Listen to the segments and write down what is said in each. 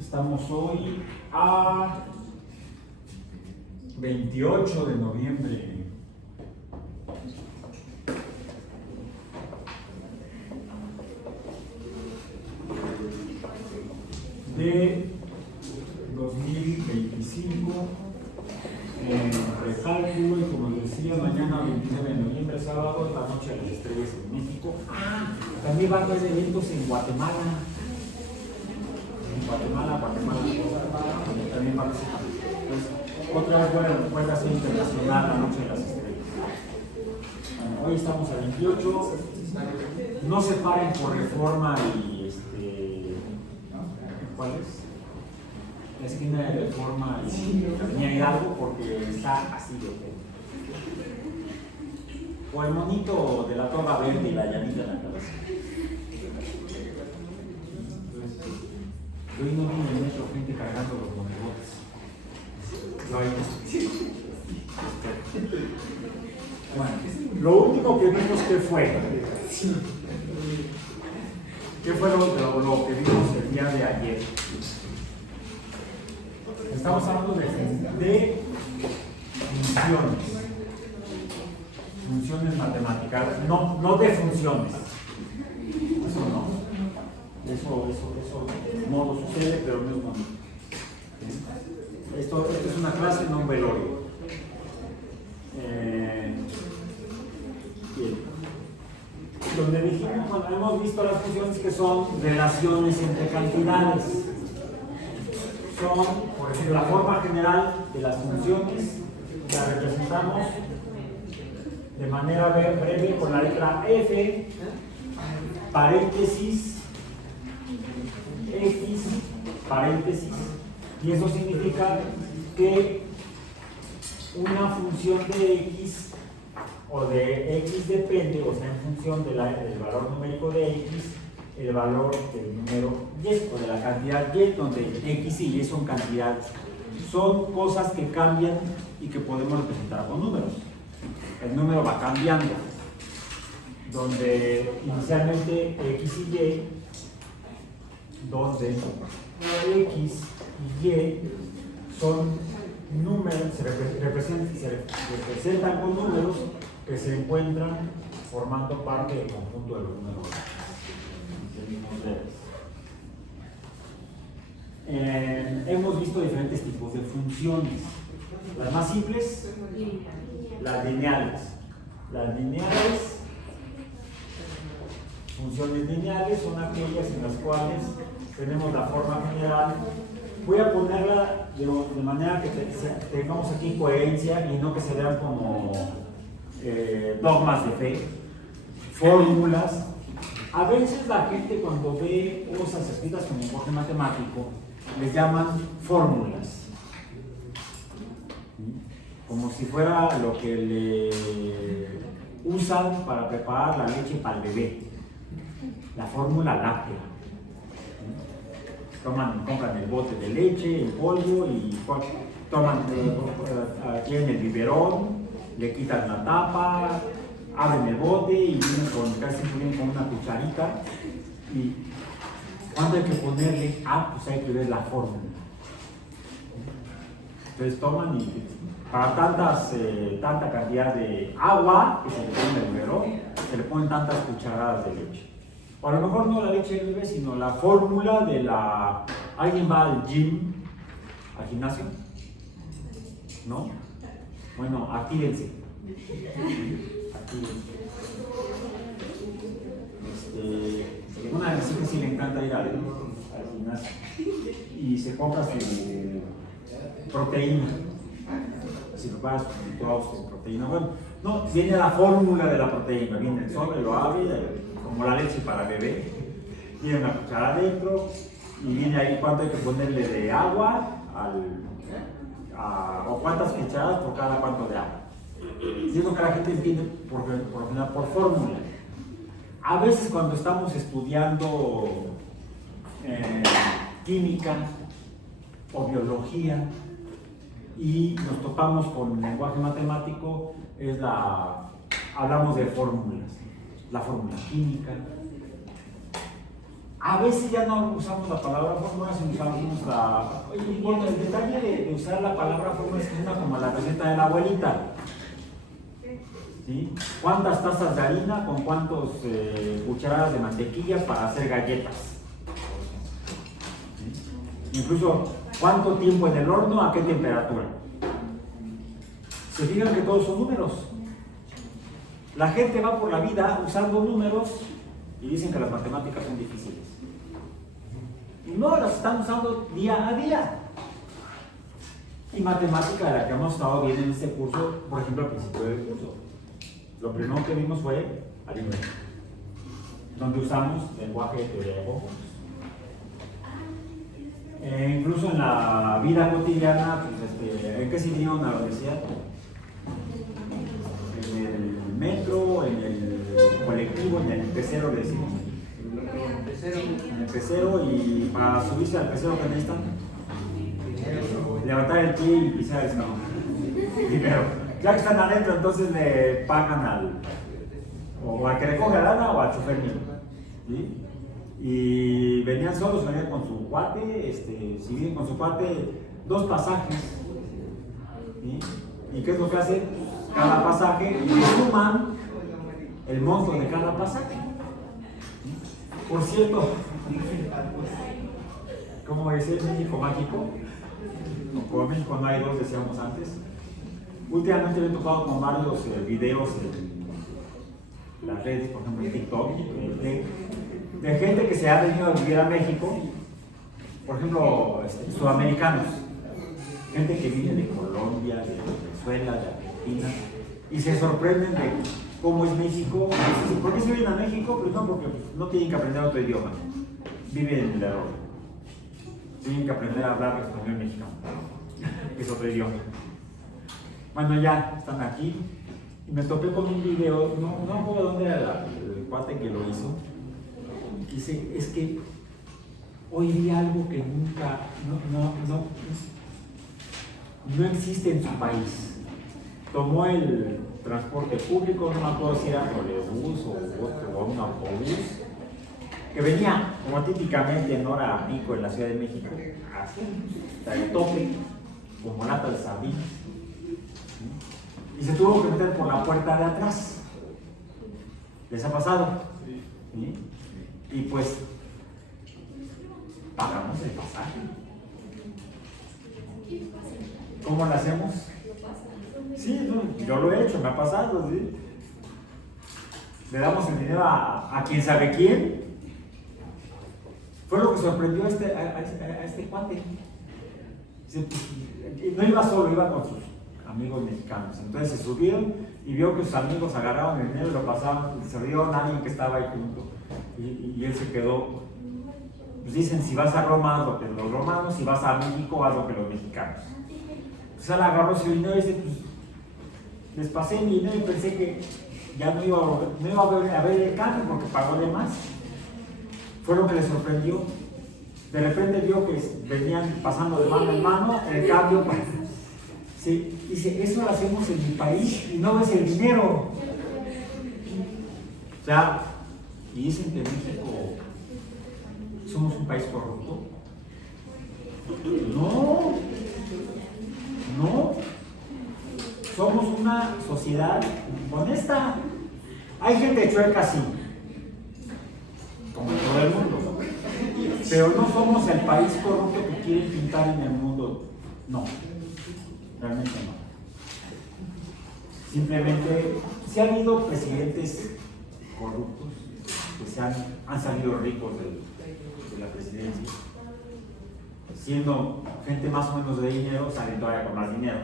Estamos hoy a 28 de noviembre. De 2025, recálculo, y como les decía, mañana 29 de noviembre, sábado, la noche de las estrellas en México. También va a haber eventos en Guatemala. Guatemala, también va a ser. Otra vez vuelve a ser internacional la noche de las estrellas. Bueno, hoy estamos a 28. No se paren por Reforma y ¿cuál es? La esquina de Reforma y Avenida Hidalgo, porque está así de feo. O el monito de la Torre Verde y la llanita en la cabeza. Hoy no viene el metro, gente cargando los monobotes. Bueno, lo último que vimos, ¿qué fue? ¿Qué fue lo que vimos el día de ayer? Estamos hablando de funciones matemáticas, no de funciones. Eso no. Eso modo sucede, pero no es bonito. Esto es una clase, no un velorio. Bien. Donde dijimos, cuando hemos visto las funciones que son relaciones entre cantidades, son, por ejemplo, la forma general de las funciones, la representamos de manera breve con la letra F, paréntesis, X, paréntesis, y eso significa que una función de X o de X depende, o sea, en función del valor numérico de X, el valor del número Y o de la cantidad Y, donde X y Y son cantidades. Son cosas que cambian y que podemos representar con números. El número va cambiando, donde inicialmente X y Y, donde X y Y son números, se representan con números que se encuentran formando parte del conjunto de los números. Hemos visto diferentes tipos de funciones. Las más simples, las lineales. Funciones lineales son aquellas en las cuales tenemos la forma general. Voy a ponerla de manera que tengamos aquí coherencia y no que se vean como dogmas de fe, fórmulas. A veces la gente, cuando ve cosas escritas con lenguaje matemático, les llaman fórmulas, como si fuera lo que le usan para preparar la leche para el bebé, la fórmula láctea. Compran el bote de leche, el polvo, y tienen el biberón, le quitan la tapa, abren el bote y vienen casi con una cucharita. Y ¿cuándo hay que ponerle? Pues hay que ver la fórmula. Entonces toman y para tanta cantidad de agua que se le pone en el biberón, se le ponen tantas cucharadas de leche. O a lo mejor no la leche del bebé, sino la fórmula de la... ¿Alguien va al gym, al gimnasio? ¿No? Bueno, actívense. Una de mis hijas sí le encanta ir al gimnasio y se compra su proteína. Si preparas tu proteína, bueno, no, viene la fórmula de la proteína, viene el sobre, lo abre, como la leche para bebé, viene una cuchara adentro y viene ahí cuánto hay que ponerle de agua o cuántas cucharadas por cada cuánto de agua. Y es lo que la gente entiende por fórmula. A veces cuando estamos estudiando química o biología y nos topamos con lenguaje matemático, hablamos de fórmulas. La fórmula química, A veces ya no usamos la palabra fórmula, sino usamos la... Y bueno, el detalle de usar la palabra fórmula es que es una como la receta de la abuelita. ¿Sí? ¿Cuántas tazas de harina con cuántas cucharadas de mantequilla para hacer galletas? ¿Sí? Incluso, ¿cuánto tiempo en el horno? ¿A qué temperatura? Se fijan que todos son números. La gente va por la vida usando números y dicen que las matemáticas son difíciles. Y no, las están usando día a día. Y matemática de la que hemos estado viendo en este curso, por ejemplo, al principio del curso. Lo primero que vimos fue aritmética, donde usamos lenguaje de teoría de conjuntos. Incluso en la vida cotidiana, pues, ¿en qué se vinieron a la universidad? En el metro, en el colectivo, en el pecero, le decimos. En el pecero, y para subirse al pecero, ¿qué necesitan? Levantar el pie y pisar el escalón. Primero. Ya que están adentro, entonces le pagan o al que recoge la lana o al chofer mismo. ¿Sí? Y venían solos, venían con su cuate, si vienen con su cuate, 2 pasajes. ¿Sí? ¿Y qué es lo que hace? Cada pasaje, y suman el monto de cada pasaje. ¿Sí? Por cierto, como dice el México mágico, como en México no hay 2, decíamos antes. Últimamente me he tocado con varios videos en las redes, por ejemplo en TikTok, de gente que se ha venido a vivir a México, por ejemplo, sudamericanos, gente que viene de Colombia, de Venezuela, de Argentina, y se sorprenden de cómo es México. ¿Por qué se vienen a México? Pues no, porque no tienen que aprender otro idioma, viven en el error. Tienen que aprender a hablar español mexicano, que es otro idioma. Bueno, ya están aquí y me topé con un video, no me acuerdo dónde era el cuate que lo hizo. Dice, es que hoy vi algo que nunca, no existe en su país. Tomó el transporte público, no me acuerdo si era trolebús o un autobús, que venía como típicamente en hora pico en la Ciudad de México, así, hasta el tope, como lata de sardinas. Y se tuvo que meter por la puerta de atrás. ¿Les ha pasado? ¿Sí? Y pues pagamos el pasaje. ¿Cómo lo hacemos? Sí, yo lo he hecho, me ha pasado, ¿sí? Le damos el dinero a quien sabe quién. Fue lo que sorprendió a este cuate. No iba solo, iba con sus amigos mexicanos. Entonces se subieron y vio que sus amigos agarraron el dinero y lo pasaban, y se vio a alguien que estaba ahí junto. Y él se quedó. Pues dicen, si vas a Roma, haz lo que los romanos, si vas a México, haz lo que los mexicanos. Entonces él agarró su dinero y dice, pues, les pasé mi dinero y pensé que ya no iba a haber el cambio porque pagó de más. Fue lo que le sorprendió. De repente vio que venían pasando de mano en mano, el cambio, pues, sí, dice, eso lo hacemos en mi país y no es el dinero. O sea, y dicen que en México somos un país corrupto. No, somos una sociedad honesta. Hay gente chueca, sí, como en todo el mundo, pero no somos el país corrupto que quieren pintar en el mundo. No, realmente no. Simplemente, si ha habido presidentes corruptos que han salido ricos de la presidencia, siendo gente más o menos de dinero, salen todavía con más dinero.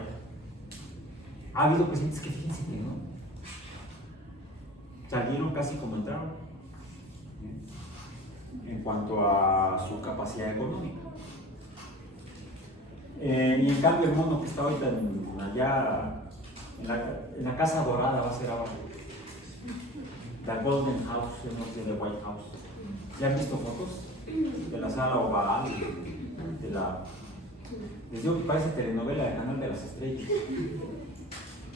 Ha habido presidentes que, fíjense que no, salieron casi como entraron, en cuanto a su capacidad económica. Y en cambio el mundo que está ahorita allá en la Casa Dorada va a ser ahora la Golden House, no sé, de White House. ¿Ya han visto fotos de la sala oval, de la... Les digo que parece telenovela de Canal de las Estrellas,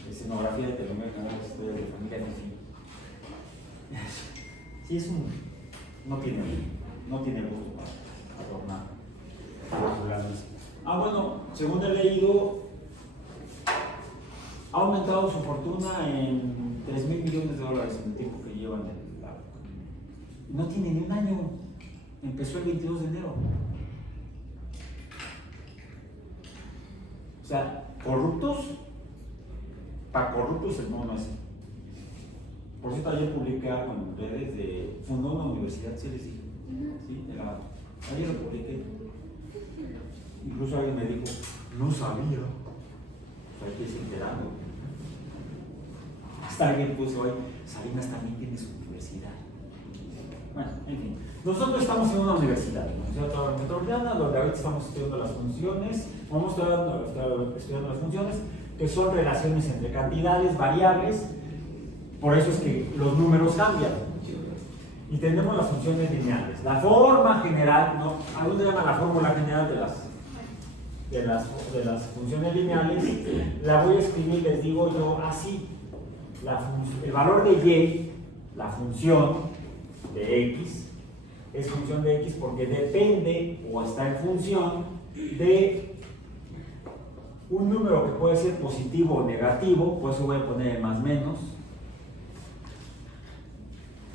escenografía de telenovela de Canal de las Estrellas de familia Nefi. Sí, no tiene. no tiene gusto para adornar. Bueno, según he leído, ha aumentado su fortuna en $3,000 millones en el tiempo que llevan en la... No tiene ni un año, empezó el 22 de enero. O sea, corruptos, para corruptos el mono ese. Por cierto, ayer publiqué algo en redes de fundó una universidad, ¿sí les dije? ¿Sí? Ayer lo publiqué. Incluso alguien me dijo, no sabía. Hay que irse enterando. Hasta alguien puso hoy, Salinas también tiene su universidad. Bueno, en fin. Nosotros estamos en una universidad, la Universidad Metropolitana, donde ahorita estamos estudiando las funciones, vamos estudiando las funciones, que son relaciones entre cantidades, variables. Por eso es que los números cambian. Y tenemos las funciones lineales. La forma general, ¿no? Algunos llaman la fórmula general de las funciones lineales. La voy a escribir, les digo yo, así. El valor de y, la función de x, es función de x porque depende o está en función de un número que puede ser positivo o negativo, por eso voy a poner el más menos.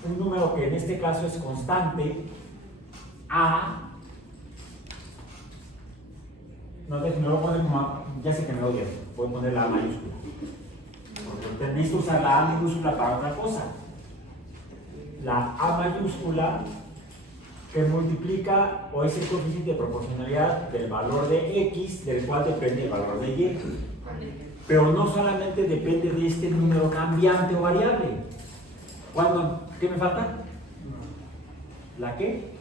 Un número que en este caso es constante, a. No, déjenme, lo voy a poner como a, ya sé que me odian, voy a poner la A mayúscula. Porque necesito usar la A minúscula para otra cosa. La A mayúscula que multiplica o es el coeficiente de proporcionalidad del valor de x, del cual depende el valor de y. Pero no solamente depende de este número cambiante o variable. ¿Qué me falta? ¿La qué?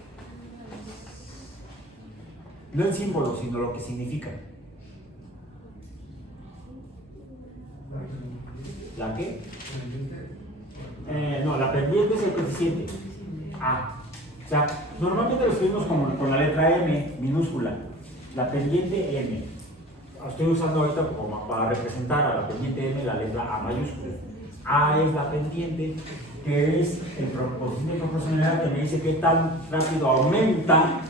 No el símbolo, sino lo que significa. ¿La qué? No, la pendiente es el coeficiente. A. O sea, normalmente lo escribimos con la letra M minúscula. La pendiente M. Estoy usando ahorita como para representar a la pendiente M la letra A mayúscula. A es la pendiente, que es el coeficiente de proporcionalidad que me dice qué tan rápido aumenta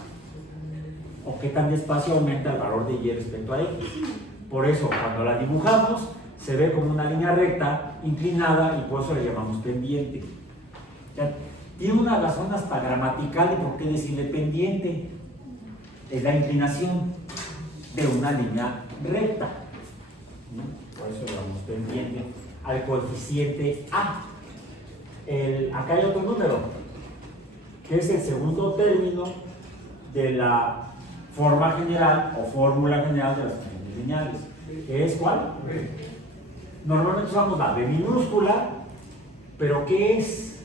o qué tan despacio aumenta el valor de y respecto a x. Por eso, cuando la dibujamos, se ve como una línea recta, inclinada, y por eso le llamamos pendiente. Ya, tiene una razón hasta gramatical de por qué decirle pendiente. Es la inclinación de una línea recta. Por eso le llamamos pendiente al coeficiente A. Acá hay otro número, que es el segundo término de la forma general o fórmula general de las funciones lineales. ¿Qué es cuál? Normalmente usamos la B minúscula, pero ¿qué es?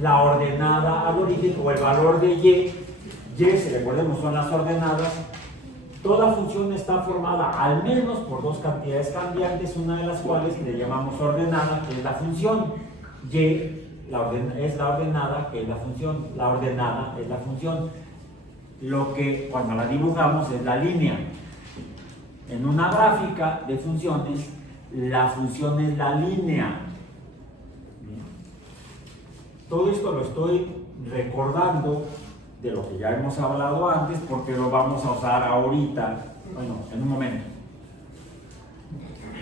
La ordenada al origen o el valor de y. Y, si recordemos, son las ordenadas. Toda función está formada al menos por dos cantidades cambiantes, una de las cuales le llamamos ordenada, que es la función. Y es la ordenada, que es la función. La ordenada es la función. Lo que cuando la dibujamos es la línea. En una gráfica de funciones, la función es la línea. Todo esto lo estoy recordando de lo que ya hemos hablado antes, porque lo vamos a usar ahorita, bueno, en un momento.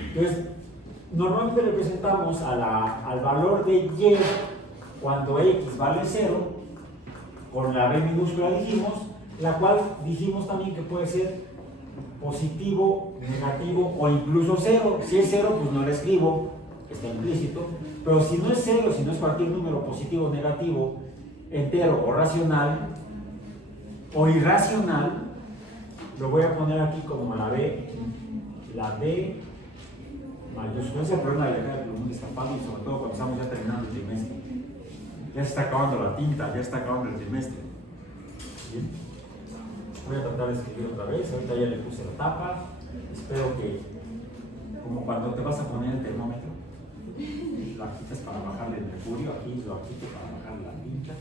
Entonces, normalmente representamos al valor de y cuando x vale 0, con la b minúscula dijimos, la cual dijimos también que puede ser positivo, negativo o incluso 0. Si es 0, pues no lo escribo, está implícito. Pero si no es 0, si no es cualquier número positivo, negativo, entero o racional o irracional, lo voy a poner aquí como la B mayúscula. Es el problema de dejar el destapado y sobre todo cuando estamos ya terminando el trimestre. Ya se está acabando la tinta, ya está acabando el trimestre. ¿Bien? Voy a tratar de escribir otra vez, ahorita ya le puse la tapa. Espero que, como cuando te vas a poner el termómetro, lo agitas para bajarle el mercurio, aquí lo agito para bajarle la tinta.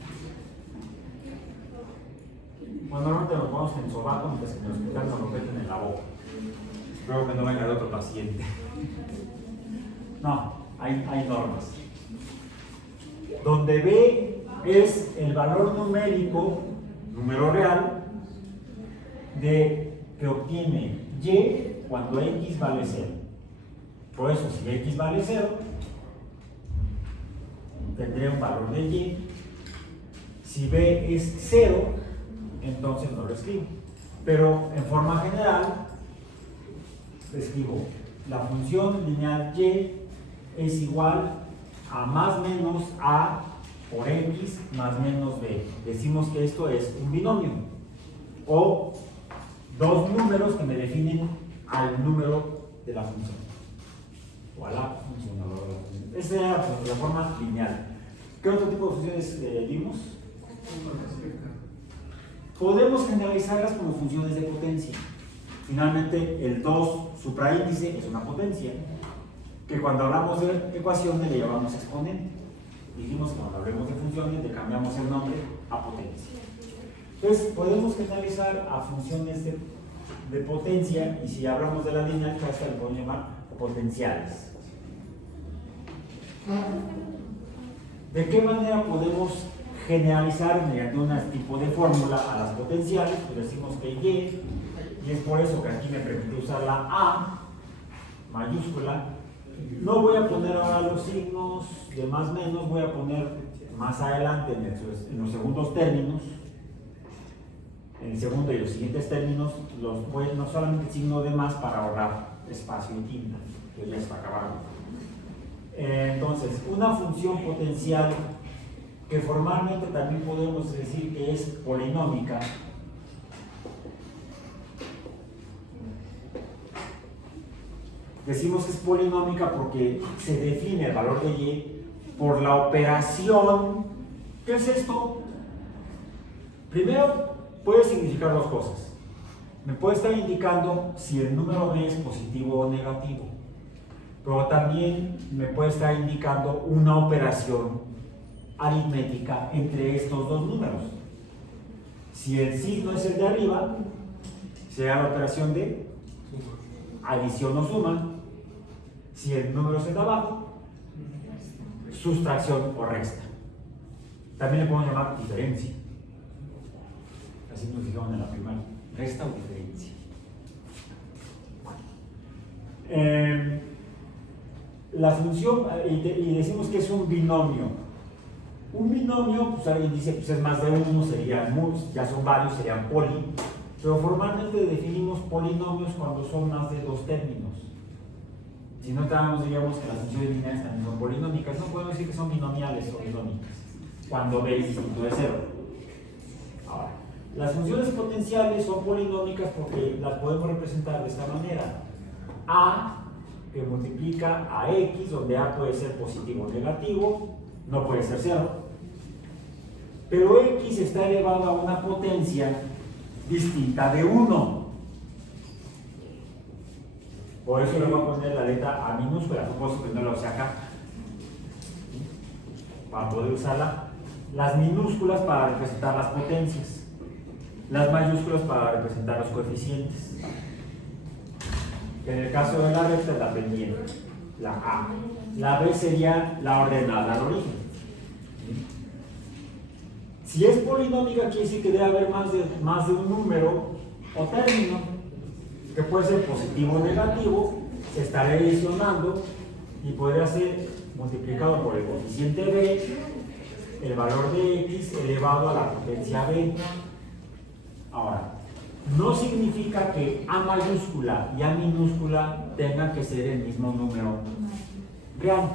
Bueno, normalmente lo ponemos en el sobaco mientras que en el hospital nos lo meten en la boca. Espero que no venga de otro paciente. No, hay normas. Donde B es el valor numérico, número real, que obtiene y cuando x vale 0. Por eso, si x vale 0, tendré un valor de y. Si b es 0, entonces no lo escribo. Pero en forma general, escribo la función lineal y es igual a más menos a por x más menos b. Decimos que esto es un binomio o dos números que me definen al número de la función o a la función. Esa es la forma lineal. ¿Qué otro tipo de funciones vimos? Podemos generalizarlas como funciones de potencia. Finalmente, el 2 supraíndice es una potencia, que cuando hablamos de ecuaciones le llamamos exponente. Dijimos que cuando hablemos de funciones le cambiamos el nombre a potencia. Entonces, podemos generalizar a funciones de potencia, y si hablamos de la lineal, hasta le podemos llamar potenciales. ¿De qué manera podemos generalizar mediante un tipo de fórmula a las potenciales? Pues decimos que y es por eso que aquí me permite usar la A mayúscula. No voy a poner ahora los signos de más menos, voy a poner más adelante en los segundos términos, en el segundo y los siguientes términos, no solamente el signo de más para ahorrar espacio y tinta, que ya está acabado. Entonces, una función potencial que formalmente también podemos decir que es polinómica, decimos que es polinómica porque se define el valor de y por la operación. ¿Qué es esto? Primero, puede significar dos cosas. Me puede estar indicando si el número b es positivo o negativo, pero también me puede estar indicando una operación aritmética entre estos dos números. Si el signo es el de arriba, será la operación de adición o suma. Si el número es el de abajo, sustracción o resta. También le podemos llamar diferencia. Así nos dijeron en la primaria. Resta o diferencia. La función, y decimos que es un binomio. Un binomio, pues alguien dice, pues es más de uno, ya son varios, serían poli. Pero formalmente definimos polinomios cuando son más de dos términos. Si no estábamos, diríamos que las funciones lineales también son polinómicas. No podemos decir que son binomiales o binómicas cuando b es distinto de 0. Ahora, las funciones potenciales son polinómicas porque las podemos representar de esta manera. A que multiplica a x, donde a puede ser positivo o negativo, no puede ser 0. Pero x está elevado a una potencia distinta de 1. Por eso le voy a poner la letra A minúscula, supongo que no la usé acá, para poder usarla. Las minúsculas para representar las potencias, las mayúsculas para representar los coeficientes. En el caso de la recta, la pendiente, la A. La B sería la ordenada al origen. Si es polinómica, quiere decir que debe haber más de un número o término, que puede ser positivo o negativo, se estará adicionando y podría ser multiplicado por el coeficiente b, el valor de x elevado a la potencia b. Ahora, no significa que a mayúscula y a minúscula tengan que ser el mismo número real.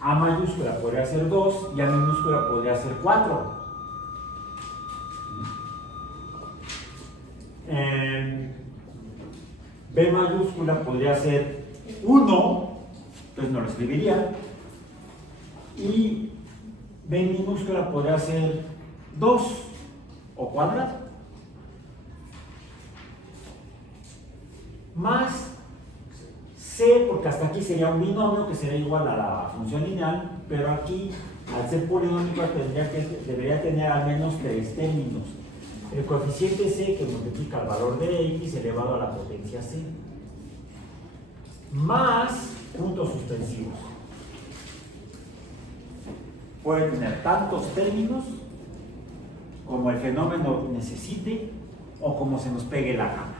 A mayúscula podría ser 2 y a minúscula podría ser 4. B mayúscula podría ser 1, entonces no lo escribiría. Y B minúscula podría ser 2 o cuadrado. Más C, porque hasta aquí sería un binomio que sería igual a la función lineal, pero aquí, al ser polinómico, debería tener al menos 3 términos. El coeficiente C, que multiplica el valor de x elevado a la potencia C, más puntos suspensivos. puede tener tantos términos como el fenómeno necesite o como se nos pegue la gana.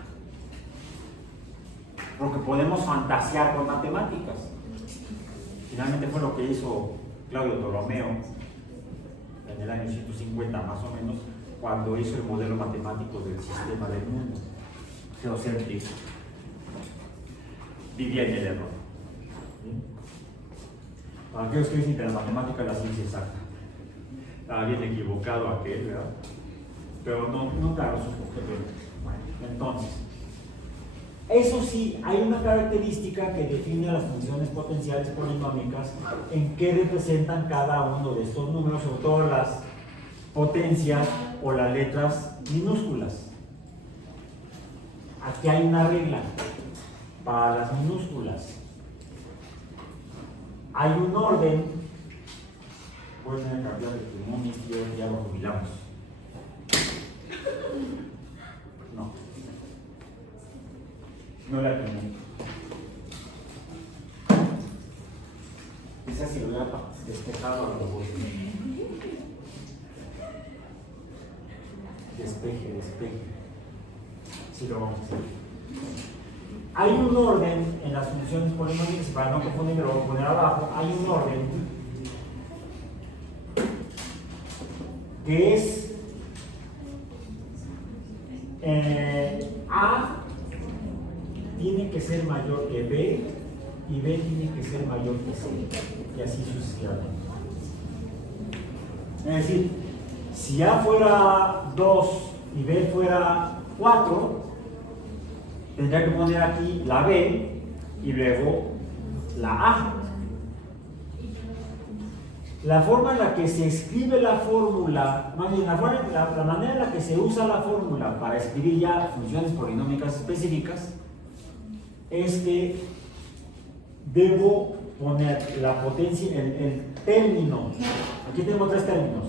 Porque podemos fantasear con matemáticas. Finalmente fue lo que hizo Claudio Ptolomeo en el año 150 más o menos, cuando hizo el modelo matemático del sistema del mundo geocéntrico. Vivía en el error. ¿Sí? Para aquellos que dicen que la matemática es la ciencia exacta, estaba bien equivocado aquel, ¿verdad? Pero nunca lo supo. Bueno, entonces, eso sí, hay una característica que define a las funciones potenciales polinómicas en qué representan cada uno de estos números, sobre todo las potencias o las letras minúsculas. Aquí hay una regla para las minúsculas. Hay un orden. Voy a tener que cambiar de pulmón y ya lo jubilamos. No. No la tengo. Esa sí lo hubiera despejado a los dos. Despeje. Sí lo vamos a hacer. Hay un orden en las funciones polinómicas, para no confundirme, lo voy a poner abajo. Hay un orden que es A tiene que ser mayor que B y B tiene que ser mayor que C, y así sucesivamente. Es decir, si A fuera 2 y B fuera 4, tendría que poner aquí la B y luego la A. La forma en la que se escribe la fórmula, más bien la manera en la que se usa la fórmula para escribir ya funciones polinómicas específicas, es que debo poner la potencia, el término. Aquí tenemos tres términos: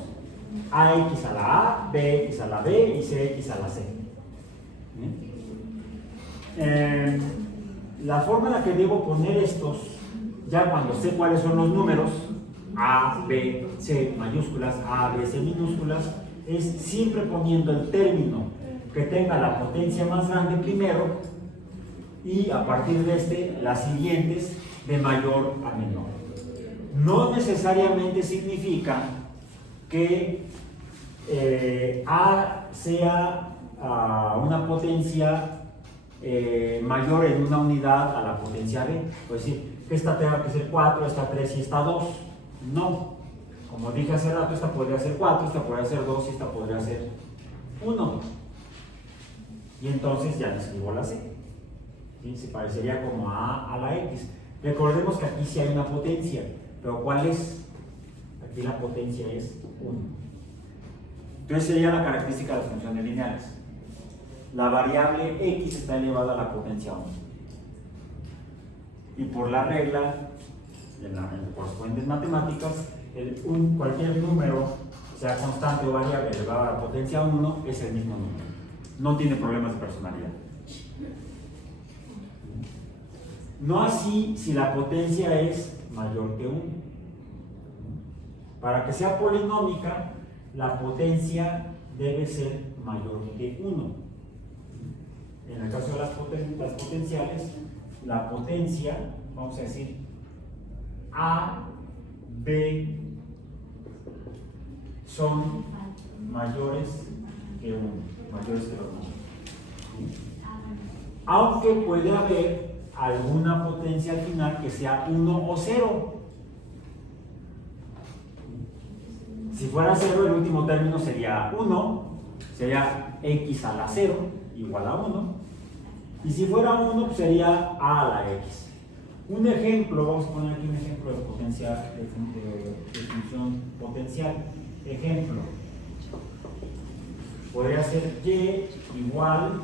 AX a la A, BX a la B y CX a la C. La forma en la que debo poner estos, ya cuando sé cuáles son los números, A, B, C mayúsculas, A, B, C minúsculas, es siempre poniendo el término que tenga la potencia más grande primero, y a partir de este, las siguientes de mayor a menor. No necesariamente significa que A sea una potencia mayor en una unidad a la potencia B. Es decir, que esta tenga que ser 4, esta 3 y esta 2. No. Como dije hace rato, esta podría ser 4, esta podría ser 2 y esta podría ser 1. Y entonces ya le escribo la C. ¿Sí? Se parecería como a la X. Recordemos que aquí sí hay una potencia, pero ¿cuál es? Aquí la potencia es 1. Entonces sería la característica de las funciones lineales. La variable X está elevada a la potencia 1. Y por la regla, en las correspondientes matemáticas, cualquier número, sea constante o variable elevado a la potencia 1, es el mismo número. No tiene problemas de personalidad. No así si la potencia es mayor que 1. Para que sea polinómica, la potencia debe ser mayor que 1. En el caso de las potenciales, la potencia, vamos a decir, A, B, son mayores que 1, mayores que los números. Aunque puede haber alguna potencia al final que sea 1 o 0. Si fuera 0, el último término sería 1, sería X a la 0 igual a 1. Y si fuera 1, pues sería A a la X. Un ejemplo, vamos a poner aquí un ejemplo de potencia, de función potencial. Ejemplo, podría ser Y igual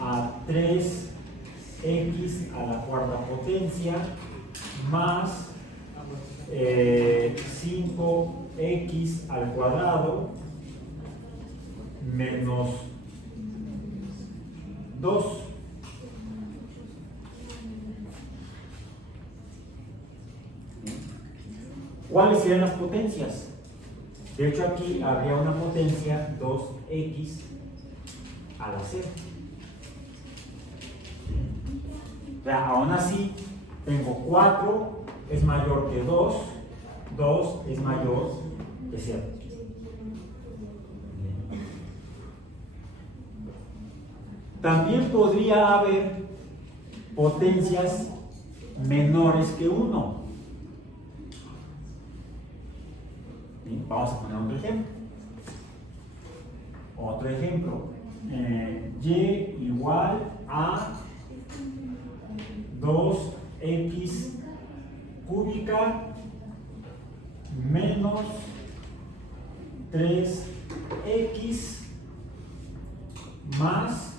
a 3x a la cuarta potencia más 5x al cuadrado menos 2. ¿Cuáles serían las potencias? De hecho, aquí habría una potencia 2x a la c. O sea, aún así, tengo 4 es mayor que 2, 2 es mayor que 0. También podría haber potencias menores que 1. Vamos a poner otro ejemplo. Otro ejemplo. Y igual a 2x cúbica menos 3x más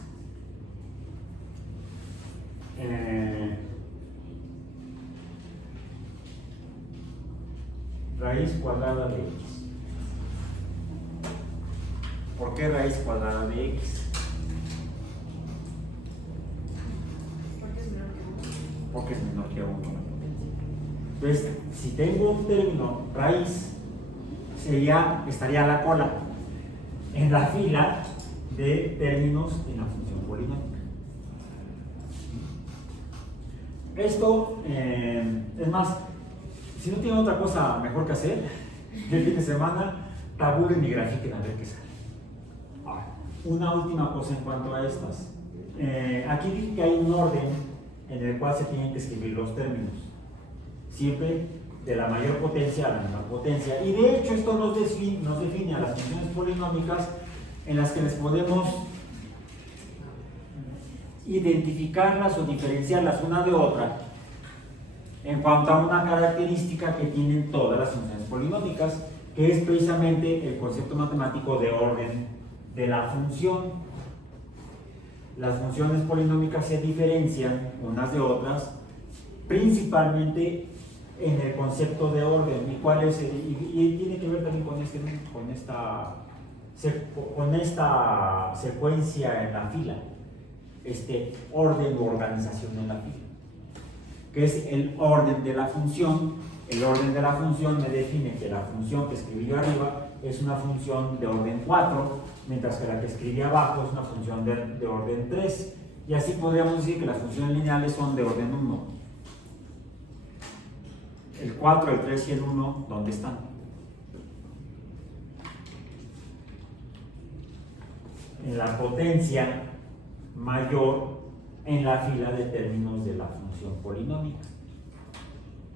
raíz cuadrada de x. ¿Por qué raíz cuadrada de x? Porque es menor que 1 la potencia. Entonces, si tengo un término raíz, estaría a la cola en la fila de términos en la función polinómica. Esto, es más, si no tienen otra cosa mejor que hacer, el fin de semana, tabulen y grafiquen a ver qué sale. Ahora, una última cosa en cuanto a estas. Aquí dije que hay un orden en el cual se tienen que escribir los términos. Siempre de la mayor potencia a la menor potencia. Y de hecho esto nos define a las funciones polinómicas en las que les podemos identificarlas o diferenciarlas una de otra en cuanto a una característica que tienen todas las funciones polinómicas, que es precisamente el concepto matemático de orden de la función. Las funciones polinómicas se diferencian unas de otras principalmente en el concepto de orden. ¿Y cuál es? Y tiene que ver también con esta secuencia en la fila, este orden o organización en la fila, que es el orden de la función. El orden de la función me define que la función que escribí yo arriba es una función de orden 4, mientras que la que escribí abajo es una función de orden 3. Y así podríamos decir que las funciones lineales son de orden 1. El 4, el 3 y el 1, ¿dónde están? En la potencia mayor en la fila de términos de la función polinómica.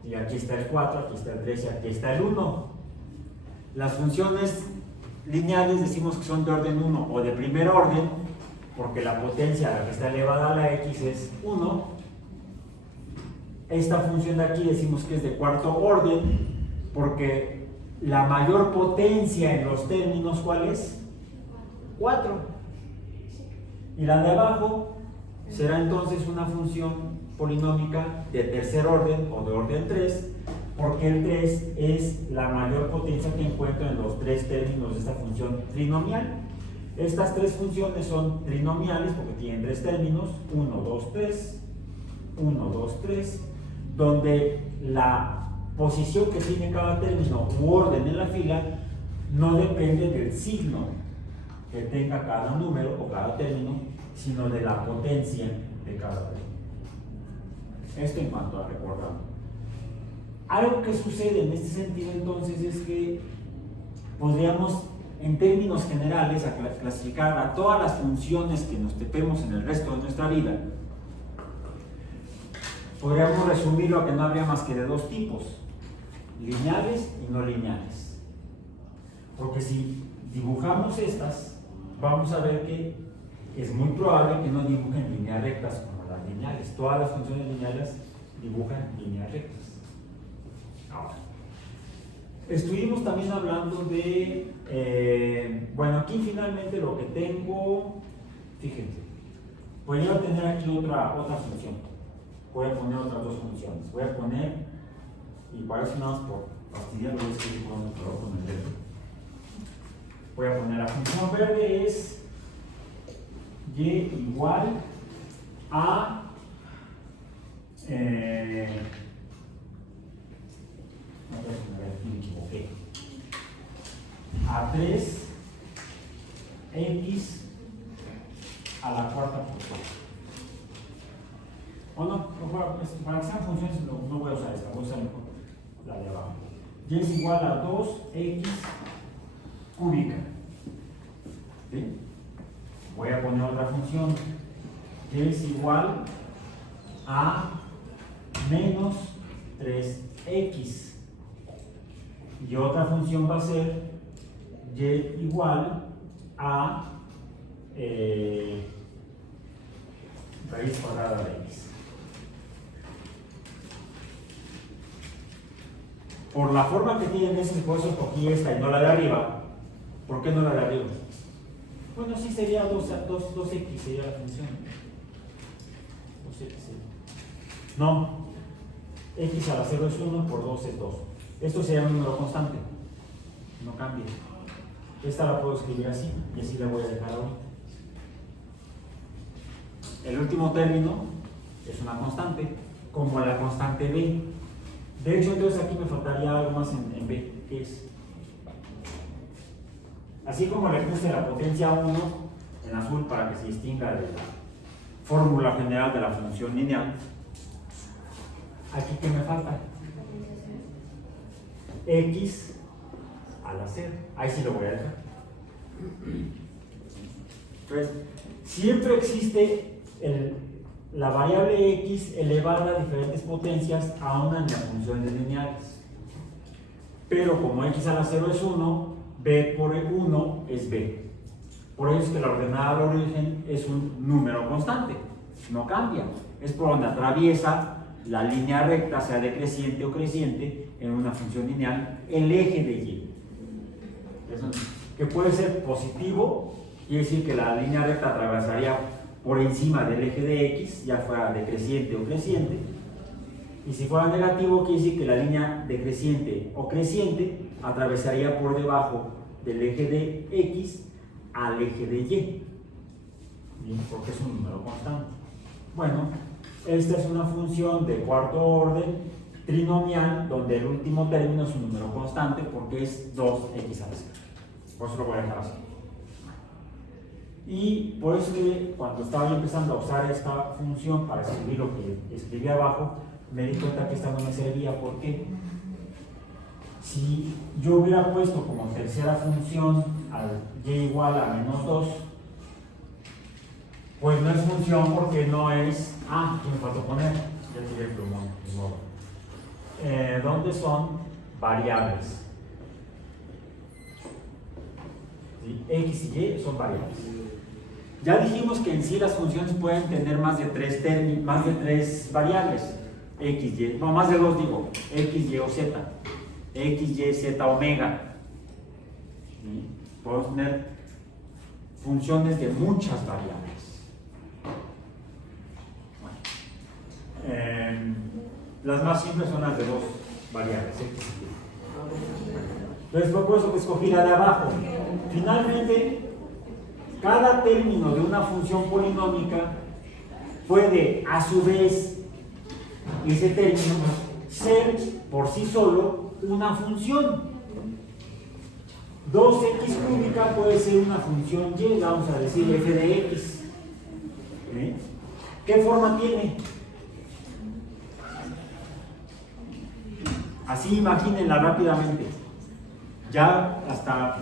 Y aquí está el 4, aquí está el 3 y aquí está el 1. Las funciones lineales decimos que son de orden 1 o de primer orden, porque la potencia a la que está elevada a la x es 1. Esta función de aquí decimos que es de cuarto orden, porque la mayor potencia en los términos, ¿cuál es? 4. Y la de abajo será entonces una función polinómica de tercer orden o de orden 3, porque el 3 es la mayor potencia que encuentro en los tres términos de esta función trinomial. Estas tres funciones son trinomiales porque tienen tres términos, 1, 2, 3, 1, 2, 3, donde la posición que tiene cada término u orden en la fila no depende del signo que tenga cada número o cada término, sino de la potencia de cada término. Esto en cuanto a recordar. Algo que sucede en este sentido entonces es que podríamos, en términos generales, clasificar a todas las funciones que nos topemos en el resto de nuestra vida. Podríamos resumirlo a que no habría más que de dos tipos: lineales y no lineales. Porque si dibujamos estas, vamos a ver que es muy probable que no dibujen líneas rectas como las lineales. Todas las funciones lineales dibujan líneas rectas. Ahora, estuvimos también hablando de, bueno, aquí finalmente lo que tengo, fíjense, podría tener aquí otra función. Voy a poner otras dos funciones. Voy a poner, y para eso nada más por fastidiar, voy a escribir con el dedo. Voy a poner la función verde es y igual a me equivoqué. A 3x a la cuarta por 4. O no, para que sean funciones no voy a usar esta, voy a usar mejor la de abajo. Y es igual a 2x cúbica. ¿Sí? Voy a poner otra función. Y es igual a menos 3x. Y otra función va a ser y igual a raíz cuadrada de x. Por la forma que tienen ese, por eso escogí esta y no la de arriba. ¿Por qué no la de arriba? Bueno, sí sería 2x sería la función. 2x sería. No, x a la 0 es 1, por 2 es 2. Esto sería un número constante, no cambia. Esta la puedo escribir así y así la voy a dejar ahorita. El último término es una constante, como la constante b. De hecho, entonces aquí me faltaría algo más en b, que es. Así como le puse la potencia 1 en azul para que se distinga de la fórmula general de la función lineal, aquí ¿qué me falta? X a la 0. Ahí sí lo voy a dejar. Entonces, siempre existe la variable x elevada a diferentes potencias aún en las funciones lineales. Pero como x a la 0 es 1, b por 1 es b. Por eso es que la ordenada de origen es un número constante, no cambia. Es por donde atraviesa la línea recta, sea decreciente o creciente, en una función lineal, el eje de y. Eso, que puede ser positivo, quiere decir que la línea recta atravesaría por encima del eje de x, ya fuera decreciente o creciente. Y si fuera negativo, quiere decir que la línea decreciente o creciente atravesaría por debajo del eje de x al eje de y. Bien, porque es un número constante. Bueno, esta es una función de cuarto orden trinomial donde el último término es un número constante porque es 2x a la 0. Por eso lo voy a dejar así. Y por eso que cuando estaba yo empezando a usar esta función para escribir lo que escribí abajo, me di cuenta que esta no me servía. ¿Por qué? Si yo hubiera puesto como tercera función al y igual a menos 2, pues no es función porque no es... Ah, aquí me faltó poner. Ya tiré el plumón. ¿Dónde son variables? ¿Sí? X y Y son variables. Ya dijimos que en sí las funciones pueden tener más de tres variables. X, Y, no, más de dos digo. X, Y o Z. X, Y, Z, omega. ¿Sí? Podemos tener funciones de muchas variables. Las más simples son las de dos variables, X y Y. Entonces fue por eso que escogí la de abajo. Finalmente, cada término de una función polinómica puede, a su vez, ese término ser por sí solo una función. 2x cúbica puede ser una función y, vamos a decir f de x. ¿Qué forma tiene? Así imagínenla rápidamente. Ya hasta,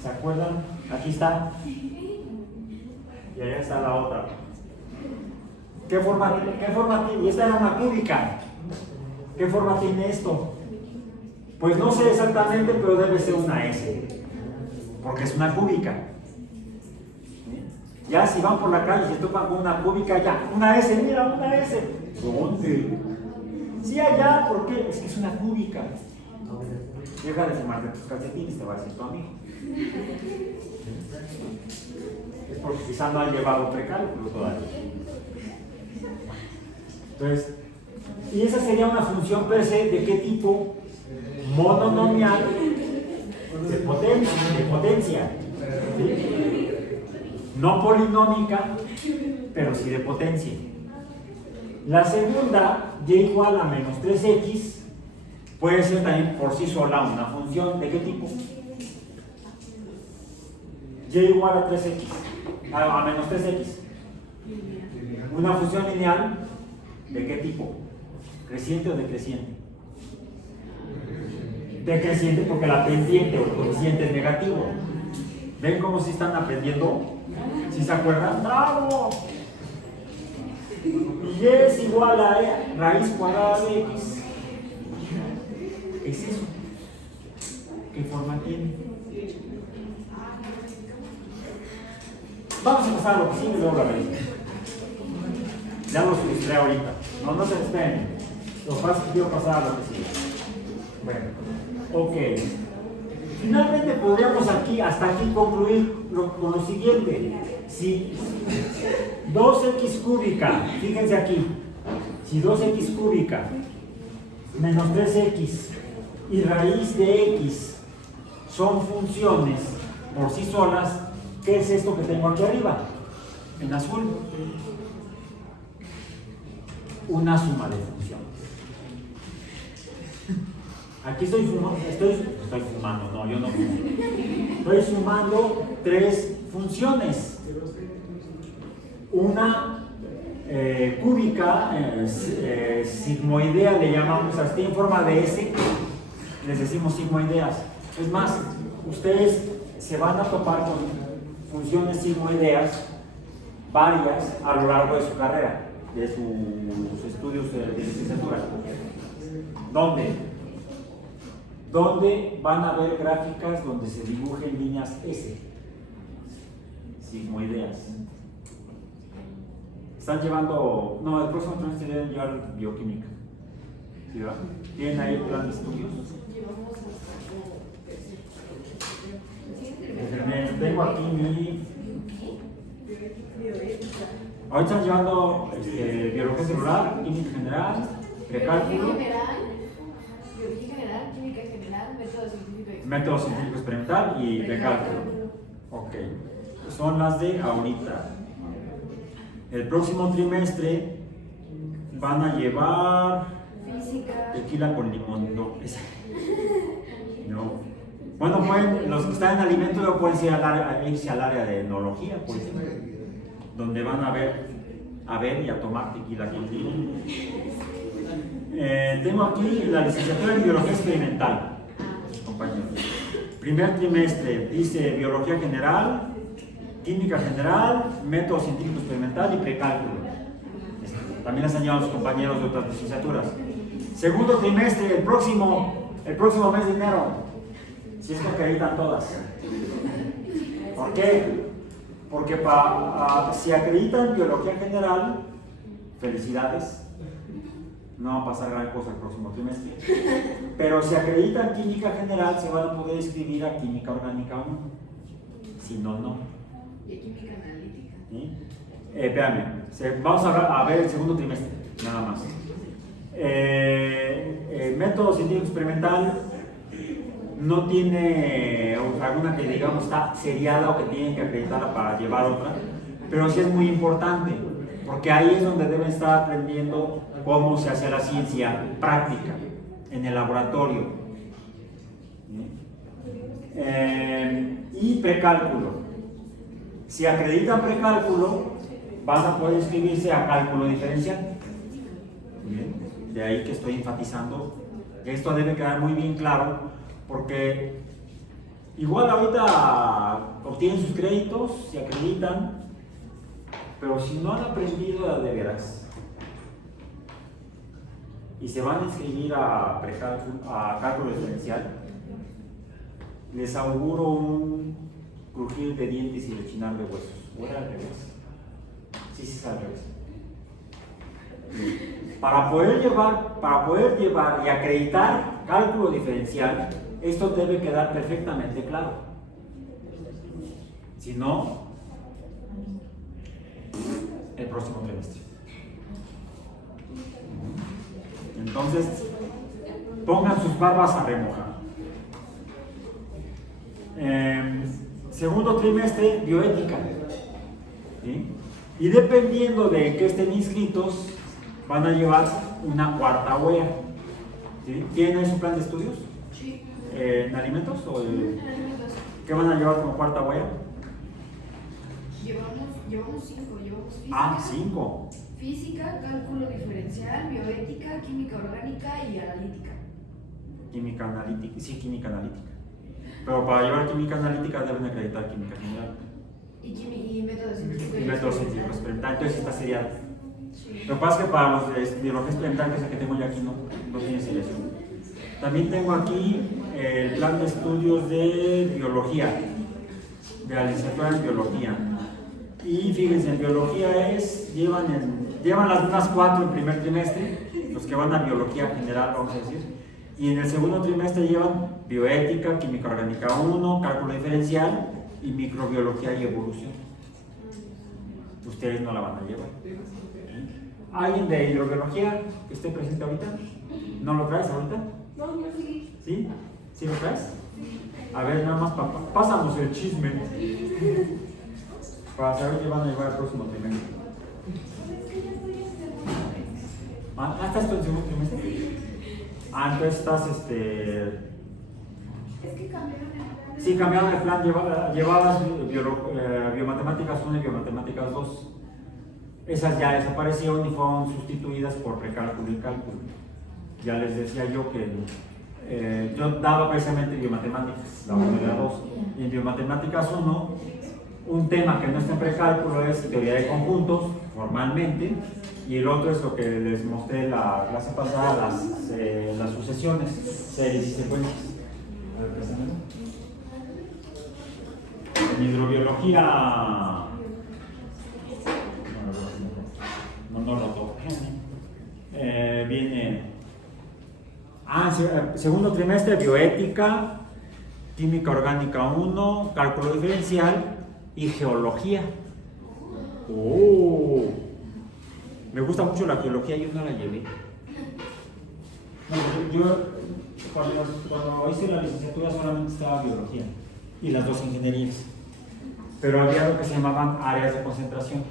¿se acuerdan? Aquí está. Y allá está la otra. ¿Qué forma tiene? Esta era una cúbica. ¿Qué forma tiene esto? Pues no sé exactamente, pero debe ser una S. Porque es una cúbica. Ya si van por la calle y se topan con una cúbica, ya, una S, mira, una S. ¿Dónde? Sí, allá, ¿por qué? Es que es una cúbica. Deja de fumar de tus calcetines, te va a decir tu amigo. Es porque quizás no han llevado precálculo todavía. Entonces, y esa sería una función per se de qué tipo? Mononomial de potencia. ¿Sí? No polinómica, pero sí de potencia. La segunda, y igual a menos 3x, Puede ser también por sí sola una función. ¿De qué tipo? Y igual a 3x, a menos 3x. Una función lineal, ¿de qué tipo? ¿Creciente o decreciente? Decreciente porque la pendiente o el coeficiente es negativo. ¿Ven cómo sí están aprendiendo? ¿Sí se acuerdan? ¡Bravo! Y es igual a raíz cuadrada de x. Es eso. ¿Qué forma tiene? Vamos a pasar a lo que sigue y luego la veréis. Ya los ilustré ahorita. No se esperen. Lo que pasa es que quiero pasar a lo que sigue. Bueno, ok. Finalmente podríamos hasta aquí concluir con lo siguiente. Si 2x cúbica, fíjense aquí, si 2x cúbica menos 3x y raíz de x son funciones por sí solas, ¿qué es esto que tengo aquí arriba? En azul. Una suma de funciones. Aquí estoy fumando, no, yo no fumo. Estoy sumando 3 funciones. Una cúbica, sigmoidea, le llamamos así, en forma de S, les decimos sigmoideas. Es más, ustedes se van a topar con funciones sigmoideas varias a lo largo de su carrera, de sus estudios de licenciatura. ¿Dónde van a ver gráficas donde se dibujen líneas S? Sigmoideas. Están llevando, no, el próximo trimestre deben llevar bioquímica. ¿Sí, verdad? ¿Tienen ahí el plan de estudios? Tengo aquí mi... Ahorita están llevando biología celular, química general, precálculo. Método científico experimental y precálculo. Ok. Son las de ahorita. El próximo trimestre van a llevar tequila con limón. No. Bueno, los que están en alimento luego pueden irse al área de enología, por ejemplo, donde van a ver y a tomar tequila con limón. Tengo aquí la licenciatura en biología experimental, compañeros. Primer trimestre dice biología general, química general, método científico experimental y precálculo. También les han llevado sus compañeros de otras licenciaturas. Segundo trimestre, el próximo mes de enero, si es que acreditan todas. ¿Por qué? Porque si acreditan biología general, felicidades, no va a pasar gran cosa el próximo trimestre. Pero si acreditan química general, se van a poder inscribir a química orgánica 1. Si no, no. ¿Y química analítica? ¿Sí? Espérame, vamos a ver el segundo trimestre, nada más. Método científico experimental no tiene alguna que digamos está seriada o que tienen que acreditarla para llevar otra, pero sí es muy importante, porque ahí es donde deben estar aprendiendo cómo se hace la ciencia práctica en el laboratorio. Y precálculo. Si acreditan precálculo, van a poder inscribirse a cálculo diferencial. Bien, de ahí que estoy enfatizando. Esto debe quedar muy bien claro, porque igual ahorita obtienen sus créditos, se acreditan, pero si no han aprendido de veras y se van a inscribir a cálculo diferencial, les auguro un crujir de dientes y rechinar de huesos. ¿O era al revés? Sí, es al revés. Para poder llevar y acreditar cálculo diferencial, esto debe quedar perfectamente claro. Si no, el próximo trimestre. Entonces, pongan sus barbas a remojar. Segundo trimestre, bioética. ¿Sí? Y dependiendo de que estén inscritos, van a llevar una cuarta OEA. ¿Sí? ¿Tienen su plan de estudios? Sí. ¿En alimentos o Alimentos. qué van a llevar como cuarta huella? Llevamos 5, llevamos física. Ah, 5. Física, cálculo diferencial, bioética, química orgánica y analítica. Química analítica, sí, química analítica. Pero para llevar química analítica deben acreditar química general. Y método científico. Y método científico experimental, entonces esta sería. Sí. Lo que pasa es que para los de biología experimental, que es el que tengo yo aquí, no tiene selección. También tengo aquí el plan de estudios de biología, de la licenciatura en biología. Y fíjense, en biología llevan las unas 4 en primer trimestre, los que van a biología general, vamos a decir. Y en el segundo trimestre llevan bioética, química orgánica 1, cálculo diferencial y microbiología y evolución. Ustedes no la van a llevar. ¿Alguien de hidrobiología que esté presente ahorita? ¿No lo traes ahorita? No, yo sí. ¿Sí? ¿Sí lo traes? A ver, nada más, pásanos el chisme para saber qué van a llevar el próximo trimestre. ¿Estás tú en segundo trimestre? Entonces estás, Es que cambiaron el plan. Sí, cambiaron el plan, llevabas biomatemáticas 1 y biomatemáticas 2. Esas ya desaparecieron y fueron sustituidas por precálculo y cálculo. Ya les decía yo que yo daba precisamente biomatemáticas, la 1 y la 2. Y en biomatemáticas 1, un tema que no está en precálculo es teoría de conjuntos, formalmente, y el otro es lo que les mostré la clase pasada, las sucesiones, series y secuencias. A ver, préstame. En hidrobiología no lo toco. Viene segundo trimestre, bioética, química orgánica 1, cálculo diferencial y geología. Me gusta mucho la geología, yo no la llevé. Yo cuando hice la licenciatura solamente estaba biología y las 2 ingenierías, pero había lo que se llamaban áreas de concentración.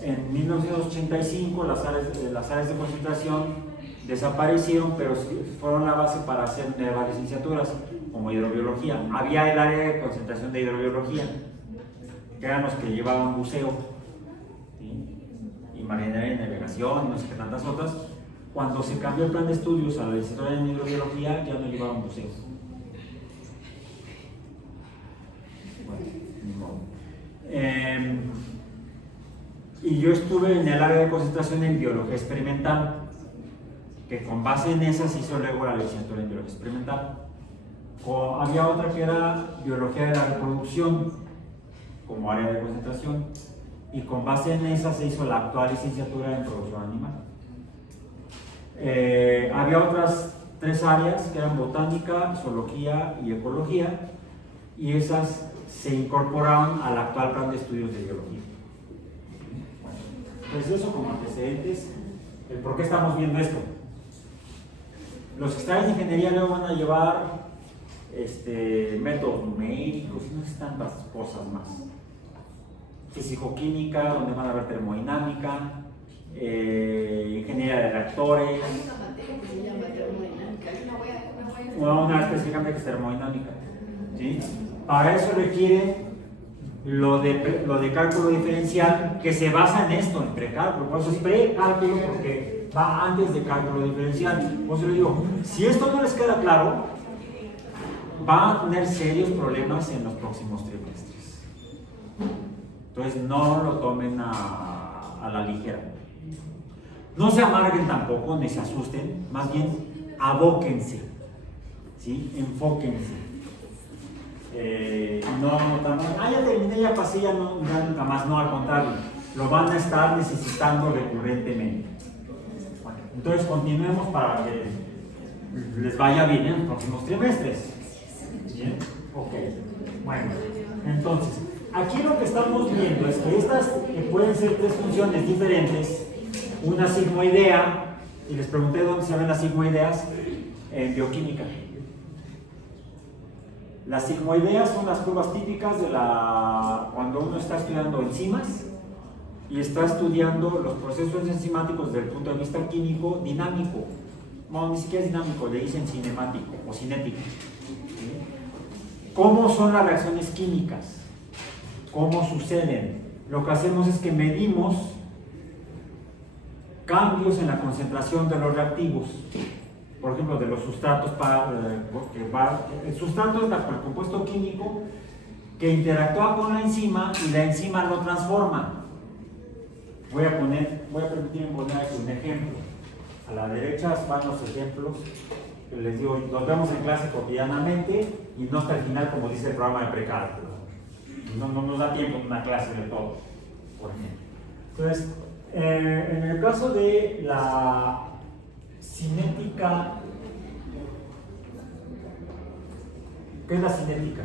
En 1985 las áreas de concentración desaparecieron, pero fueron la base para hacer nuevas licenciaturas, como hidrobiología. Había el área de concentración de hidrobiología, que eran los que llevaban buceo, ¿sí? Y marinería y navegación, y no sé qué tantas otras. Cuando se cambió el plan de estudios a la licenciatura en hidrobiología, ya no llevaban buceo. Bueno, ni modo. Y yo estuve en el área de concentración en biología experimental, que con base en esa se hizo luego la licenciatura en biología experimental. Había otra que era biología de la reproducción, como área de concentración, y con base en esa se hizo la actual licenciatura en producción animal. Había otras 3 áreas que eran botánica, zoología y ecología, y esas se incorporaron al actual plan de estudios de biología. Pues eso como antecedentes, el por qué estamos viendo esto. Los que están en ingeniería luego van a llevar métodos numéricos y no sé tantas cosas más. Físico-química, donde van a ver termodinámica, ingeniería de reactores. Hay una materia que se llama termodinámica. Una específicamente que es termodinámica. ¿Sí? Para eso requiere lo de cálculo diferencial, que se basa en esto, en precálculo. Por eso es precálculo, porque va antes de cálculo diferencial. Por eso le digo, si esto no les queda claro, van a tener serios problemas en los próximos trimestres. Entonces no lo tomen a la ligera. No se amarguen tampoco, ni se asusten, más bien abóquense, ¿sí? Enfóquense. Ya terminé, ya pasé, ya nunca más, no, al contrario, lo van a estar necesitando recurrentemente. Bueno, entonces continuemos para que les vaya bien en los próximos trimestres. ¿Bien? Ok, bueno, entonces, aquí lo que estamos viendo es que estas que pueden ser 3 funciones diferentes, una sigmoidea, y les pregunté dónde se ven las sigmoideas, en bioquímica. Las sigmoideas son las curvas típicas de cuando uno está estudiando enzimas y está estudiando los procesos enzimáticos desde el punto de vista químico dinámico, bueno, ni siquiera es dinámico, le dicen cinemático o cinético. ¿Sí? ¿Cómo son las reacciones químicas? ¿Cómo suceden? Lo que hacemos es que medimos cambios en la concentración de los reactivos, por ejemplo, de los sustratos. El sustrato es el compuesto químico que interactúa con la enzima y la enzima lo transforma. Voy a permitirme poner aquí un ejemplo. A la derecha van los ejemplos que les digo, los vemos en clase cotidianamente y no hasta el final, como dice el programa de precálculo. No nos da tiempo en una clase de todo, por ejemplo. Entonces, en el caso de la cinética, ¿qué es la cinética?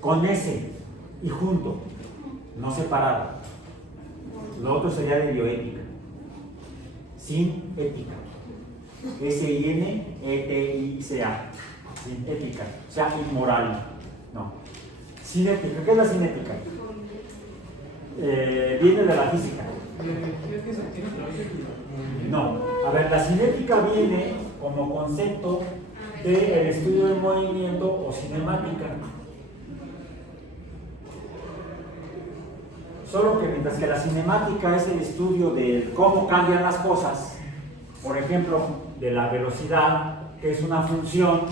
Con S y junto, no separado. Lo otro sería de bioética. Sin ética. S-I-N-E-T-I-C-A. Sin ética. O sea, inmoral. No. Cinética. ¿Qué es la cinética? Viene de la física. No. A ver, la cinética viene como concepto del estudio del movimiento o cinemática. Solo que mientras que la cinemática es el estudio de cómo cambian las cosas, por ejemplo, de la velocidad, que es una función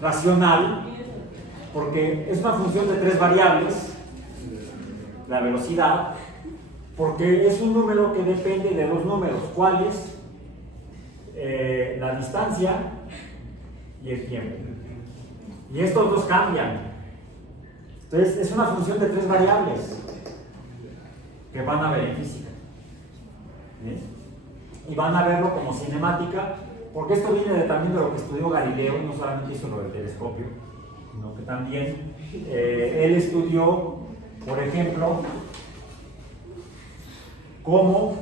racional, porque es una función de 3 variables, la velocidad, porque es un número que depende de 2 números, ¿cuáles? La distancia y el tiempo. Y estos dos cambian. Entonces, es una función de 3 variables que van a ver en física. ¿Sí? Y van a verlo como cinemática, porque esto viene también de lo que estudió Galileo, no solamente hizo lo del telescopio, sino que también él estudió, por ejemplo, cómo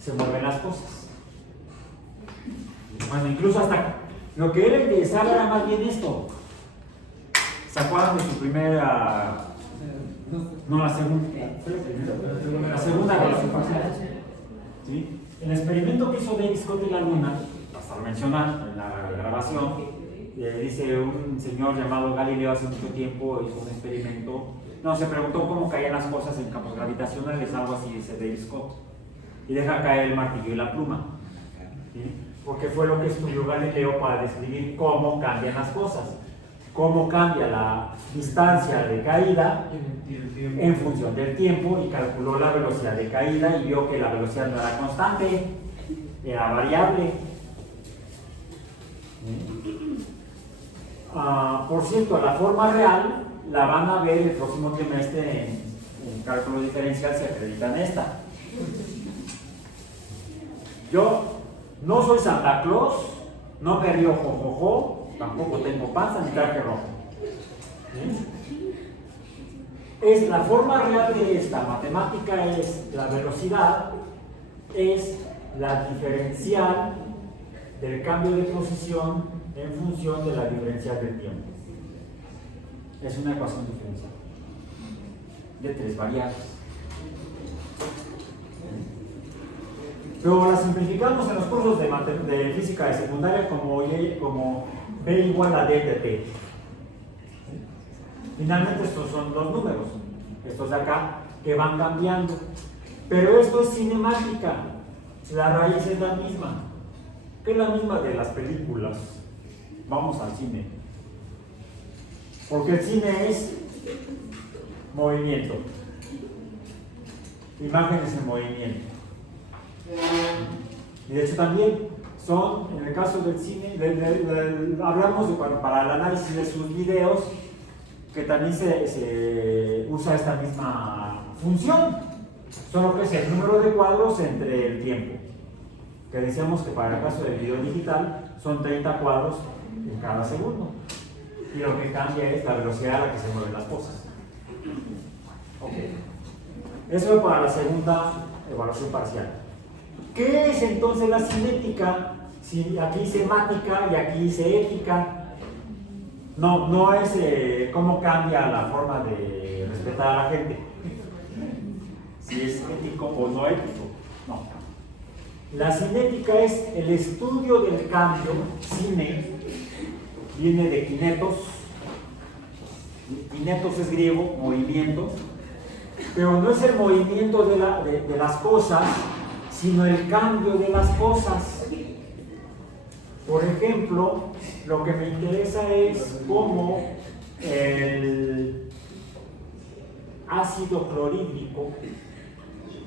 se mueven las cosas. Bueno, incluso hasta lo que él interesaba era más bien esto. ¿Se acuerdan de su primera? No, la segunda. La segunda relación parcial. ¿Sí? El experimento que hizo David Scott y la Luna, hasta lo mencionar en la grabación, dice un señor llamado Galileo hace mucho tiempo hizo un experimento. No, se preguntó cómo caían las cosas en campos gravitacionales, algo así dice David Scott. Y deja caer el martillo y la pluma. ¿Sí? Porque fue lo que estudió Galileo para describir cómo cambian las cosas. Cómo cambia la distancia de caída en función del tiempo y calculó la velocidad de caída y vio que la velocidad no era constante, era variable. Por cierto, la forma real la van a ver el próximo trimestre en cálculo diferencial si acreditan esta. Yo no soy Santa Claus, no me río jojojo, tampoco tengo panza ni traje rojo. ¿Sí? Es la forma real de esta matemática, es la velocidad, es la diferencial del cambio de posición en función de la diferencial del tiempo. Es una ecuación diferencial de 3 variables. Pero la simplificamos en los cursos de física de secundaria como B igual a D de T. Finalmente estos son 2 números, estos de acá, que van cambiando. Pero esto es cinemática, la raíz es la misma, que es la misma de las películas. Vamos al cine. Porque el cine es movimiento, imágenes en movimiento. Y de hecho también son, en el caso del cine, hablamos para el análisis de sus videos, que también se usa esta misma función, solo que es el número de cuadros entre el tiempo, que decíamos que para el caso del video digital son 30 cuadros en cada segundo, y lo que cambia es la velocidad a la que se mueven las cosas. Okay. Eso es para la segunda evaluación parcial. ¿Qué es entonces la cinética? Si aquí dice semática y aquí dice ética. No es cómo cambia la forma de respetar a la gente. Si es ético o no ético. No. La cinética es el estudio del cambio. Cine viene de kinetos. Kinetos es griego, movimiento. Pero no es el movimiento de las cosas, sino el cambio de las cosas. Por ejemplo, lo que me interesa es cómo el ácido clorhídrico,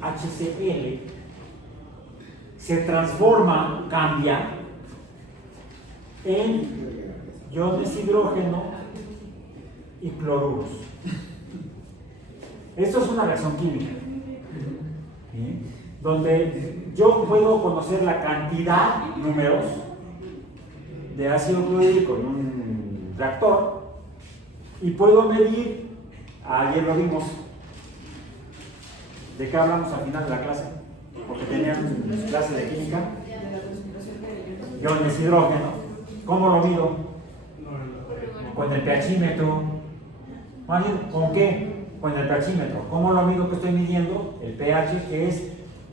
HCl, se transforma, cambia en iones hidrógeno y cloruros. Esto es una reacción química, ¿sí? Donde yo puedo conocer la cantidad, números, de ácido clorhídrico en un reactor y puedo medir, ayer lo vimos, ¿de qué hablamos al final de la clase? Porque tenían clase de química, iones hidrógeno. ¿Cómo lo mido? Con el pHímetro. Más bien, ¿con qué? Con el pHímetro. ¿Cómo lo mido que estoy midiendo? El pH, que es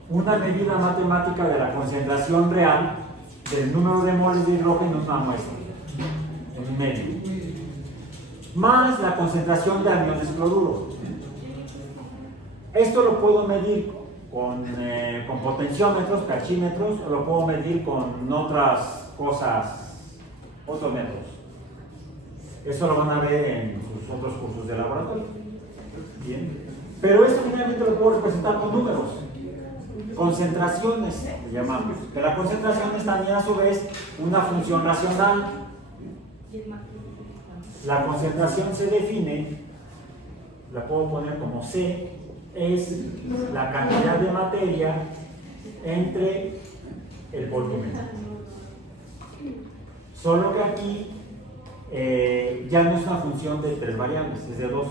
una medida matemática de la concentración real del número de moles de hidrógeno en una muestra, en un medio, más la concentración de aniones cloruros. Esto lo puedo medir con potenciómetros, pHímetros, o lo puedo medir con otras cosas, otros métodos. Eso lo van a ver en sus otros cursos de laboratorio. Bien. Pero esto finalmente lo puedo representar con números. Concentraciones, le llamamos. Que la concentración es también a su vez una función racional. La concentración se define, la puedo poner como C, es la cantidad de materia entre el volumen. Solo que aquí ya no es una función de 3 variables, es de 2,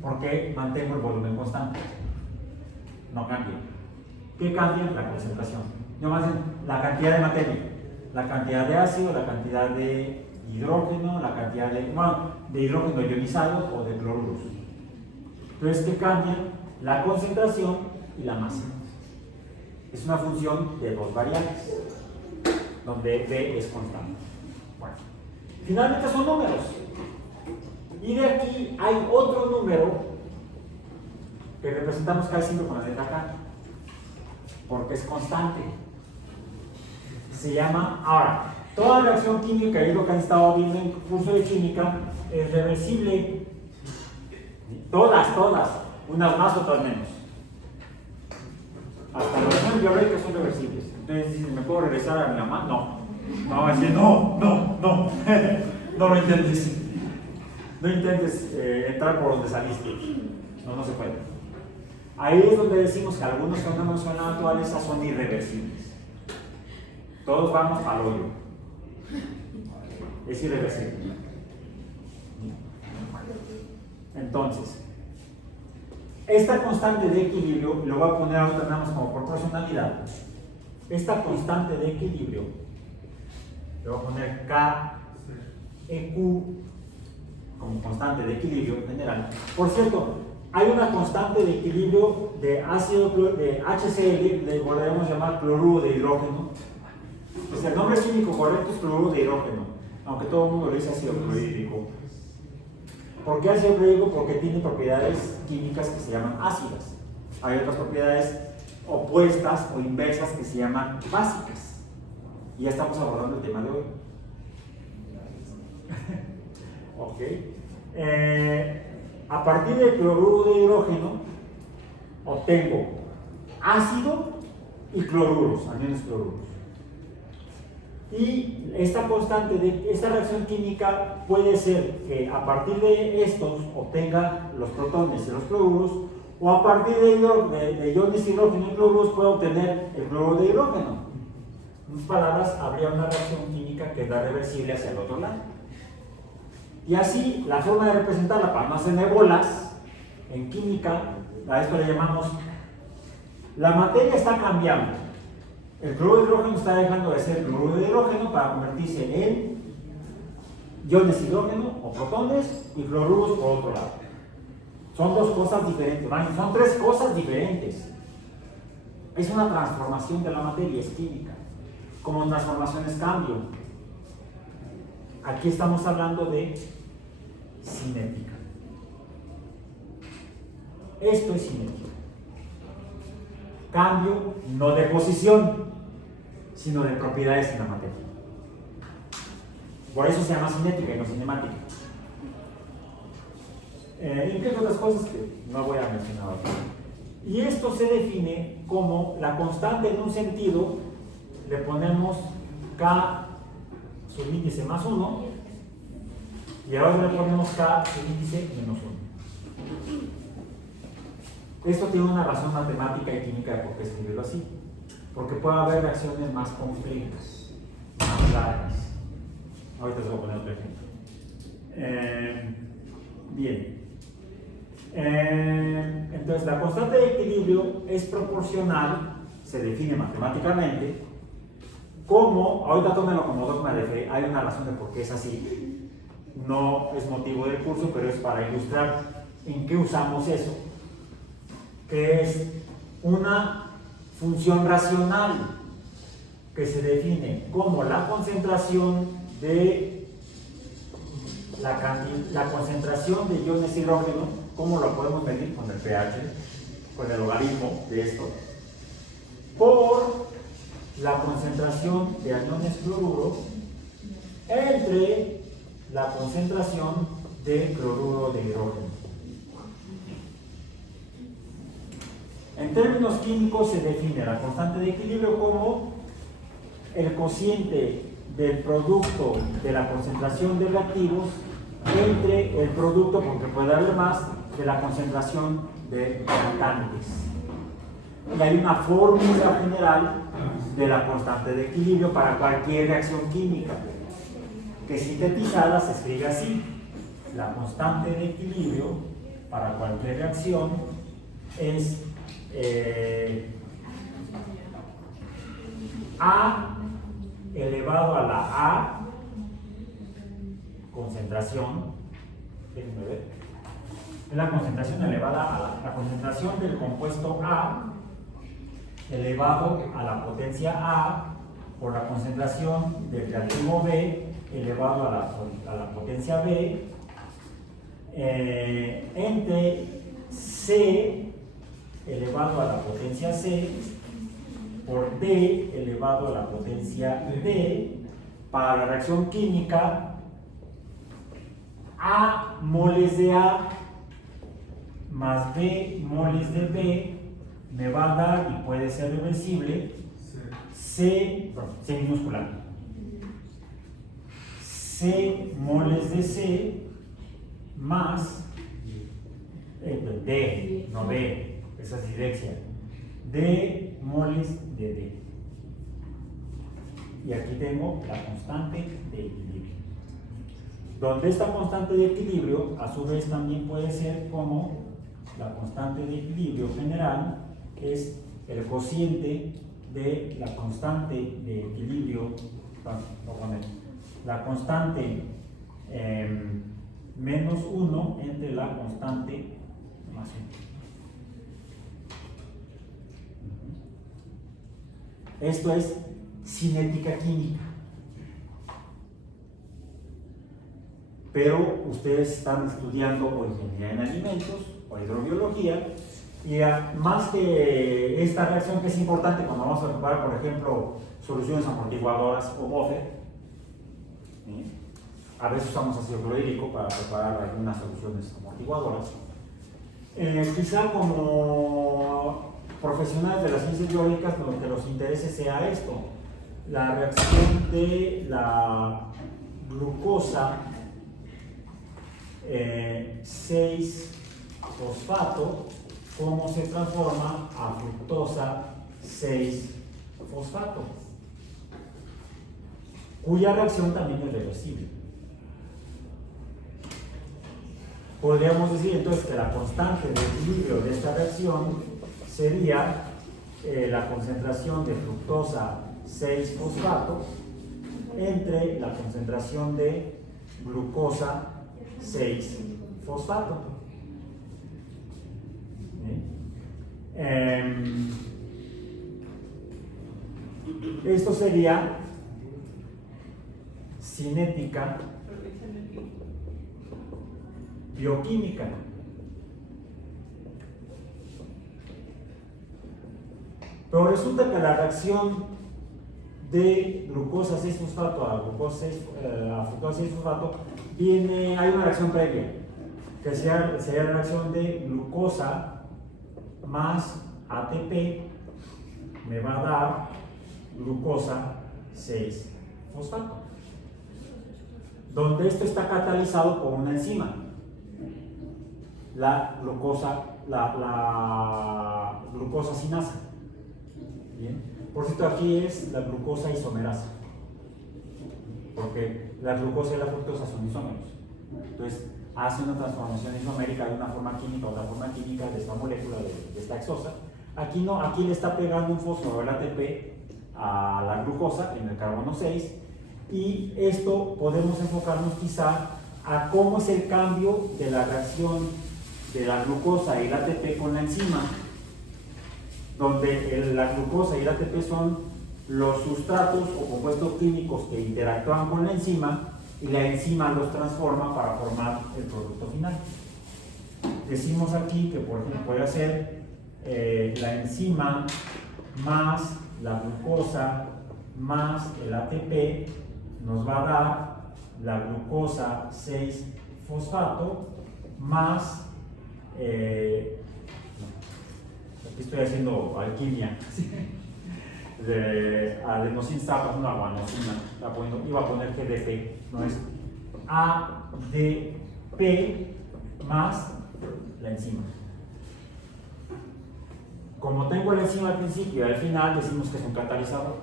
porque mantengo el volumen constante, no cambia. ¿Qué cambia? La concentración. No más la cantidad de materia, la cantidad de ácido, la cantidad de hidrógeno, la cantidad de hidrógeno ionizado o de cloruros. Entonces, ¿qué cambia? La concentración y la masa. Es una función de 2 variables, donde B es constante. Bueno, finalmente son números. Y de aquí hay otro número que representamos casi siempre con la letra K, porque es constante. Se llama, ahora, toda reacción química, y es lo que han estado viendo en el curso de química, es reversible. Todas, unas más, otras menos. Hasta las reacciones biológicas son reversibles. Entonces, ¿me puedo regresar a mi mamá? No, así, no lo intentes. No intentes entrar por donde saliste. No se puede. Ahí es donde decimos que algunos fenómenos de la naturaleza son irreversibles. Todos vamos al hoyo. Es irreversible. Entonces, esta constante de equilibrio, lo voy a poner ahora nada más como proporcionalidad. Esta constante de equilibrio, le voy a poner KEQ como constante de equilibrio general. Por cierto, hay una constante de equilibrio de ácido de HCl, le podríamos llamar cloruro de hidrógeno. Pues el nombre químico correcto es cloruro de hidrógeno, aunque todo el mundo le dice ácido clorhídrico. ¿Por qué ácido clorhídrico? Porque tiene propiedades químicas que se llaman ácidas. Hay otras propiedades opuestas o inversas que se llaman básicas. Y ya estamos abordando el tema de hoy. Ok. A partir del cloruro de hidrógeno obtengo ácido y cloruros, aniones cloruros. Y esta constante de esta reacción química puede ser que a partir de estos obtenga los protones y los cloruros, o a partir de iones hidrógeno y cloruros pueda obtener el cloruro de hidrógeno. En otras palabras, habría una reacción química que da reversible hacia el otro lado. Y así, la forma de representarla para no hacer bolas, en química, a esto le llamamos, la materia está cambiando. El cloruro de hidrógeno está dejando de ser cloruro de hidrógeno para convertirse en iones hidrógeno o protones y cloruros por otro lado. Son dos cosas diferentes, son tres cosas diferentes. Es una transformación de la materia, es química. Como transformación es cambio. Aquí estamos hablando de cinética. Esto es cinética. Cambio no de posición, sino de propiedades en la materia. Por eso se llama cinética y no cinemática. Incluso otras cosas que no voy a mencionar ahora. Y esto se define como la constante en un sentido, le ponemos K subíndice más 1, y ahora le ponemos K subíndice menos 1. Esto tiene una razón matemática y química de por qué escribirlo así. Porque puede haber reacciones más complejas, más largas. Ahorita os voy a poner otro ejemplo. Bien. Entonces, la constante de equilibrio es proporcional, se define matemáticamente, como, ahorita tómenlo como dogma de fe, hay una razón de por qué es así. No es motivo del curso, pero es para ilustrar en qué usamos eso, que es una función racional que se define como la concentración de la concentración de iones hidrógeno. ¿Cómo lo podemos medir? Con el pH, con el logaritmo de esto, por la concentración de aniones cloruro entre la concentración de cloruro de hidrógeno. En términos químicos se define la constante de equilibrio como el cociente del producto de la concentración de reactivos entre el producto, porque puede haber más, de la concentración de reactantes. Y hay una fórmula general de la constante de equilibrio para cualquier reacción química, que sintetizada se escribe así: la constante de equilibrio para cualquier reacción es A elevado a la A concentración, déjenme ver, es la concentración elevada a la concentración del compuesto A elevado a la potencia A por la concentración del reactivo B elevado a la potencia B entre C elevado a la potencia C por D elevado a la potencia D. Para la reacción química, A moles de A más B moles de B me va a dar, y puede ser reversible, C minúscula, C moles de C más D, no B, esa es dislexia, D moles de D. Y aquí tengo la constante de equilibrio. Donde esta constante de equilibrio, a su vez, también puede ser como la constante de equilibrio general, que es el cociente de la constante de equilibrio, la constante menos 1 entre la constante más 1. Esto es cinética química. Pero ustedes están estudiando o ingeniería en alimentos o hidrobiología, y más que esta reacción, que es importante cuando vamos a preparar, por ejemplo, soluciones amortiguadoras o buffer, ¿sí? A veces usamos ácido clorhídrico para preparar algunas soluciones amortiguadoras. Quizá como profesionales de las ciencias biológicas, lo que los interese sea esto: la reacción de la glucosa 6-fosfato, cómo se transforma a fructosa 6-fosfato, cuya reacción también es reversible. Podríamos decir entonces que la constante de equilibrio de esta reacción sería la concentración de fructosa 6-fosfato entre la concentración de glucosa 6-fosfato. Esto sería cinética bioquímica. Pero resulta que la reacción de glucosa 6-fosfato a glucosa a fructosa 6-fosfato hay una reacción previa, que sería la reacción de glucosa más ATP me va a dar glucosa 6-fosfato, donde esto está catalizado por una enzima, la glucosa sinasa. Bien. Por cierto, aquí es la glucosa isomerasa, porque la glucosa y la fructosa son isómeros. Entonces, hace una transformación isomérica de una forma química a otra forma química de esta molécula, de esta hexosa. Aquí no, aquí le está pegando un fósforo, el ATP, a la glucosa en el carbono 6, y esto podemos enfocarnos quizá a cómo es el cambio de la reacción de la glucosa y el ATP con la enzima, donde la glucosa y el ATP son los sustratos o compuestos químicos que interactúan con la enzima, y la enzima los transforma para formar el producto final. Decimos aquí que, por ejemplo, puede ser la enzima más la glucosa más el ATP nos va a dar la glucosa 6-fosfato más aquí estoy haciendo alquimia de adenosina, estaba pasando a guanosina, iba a poner GDP, no es ADP más la enzima. Como tengo la enzima al principio y al final, decimos que es un catalizador.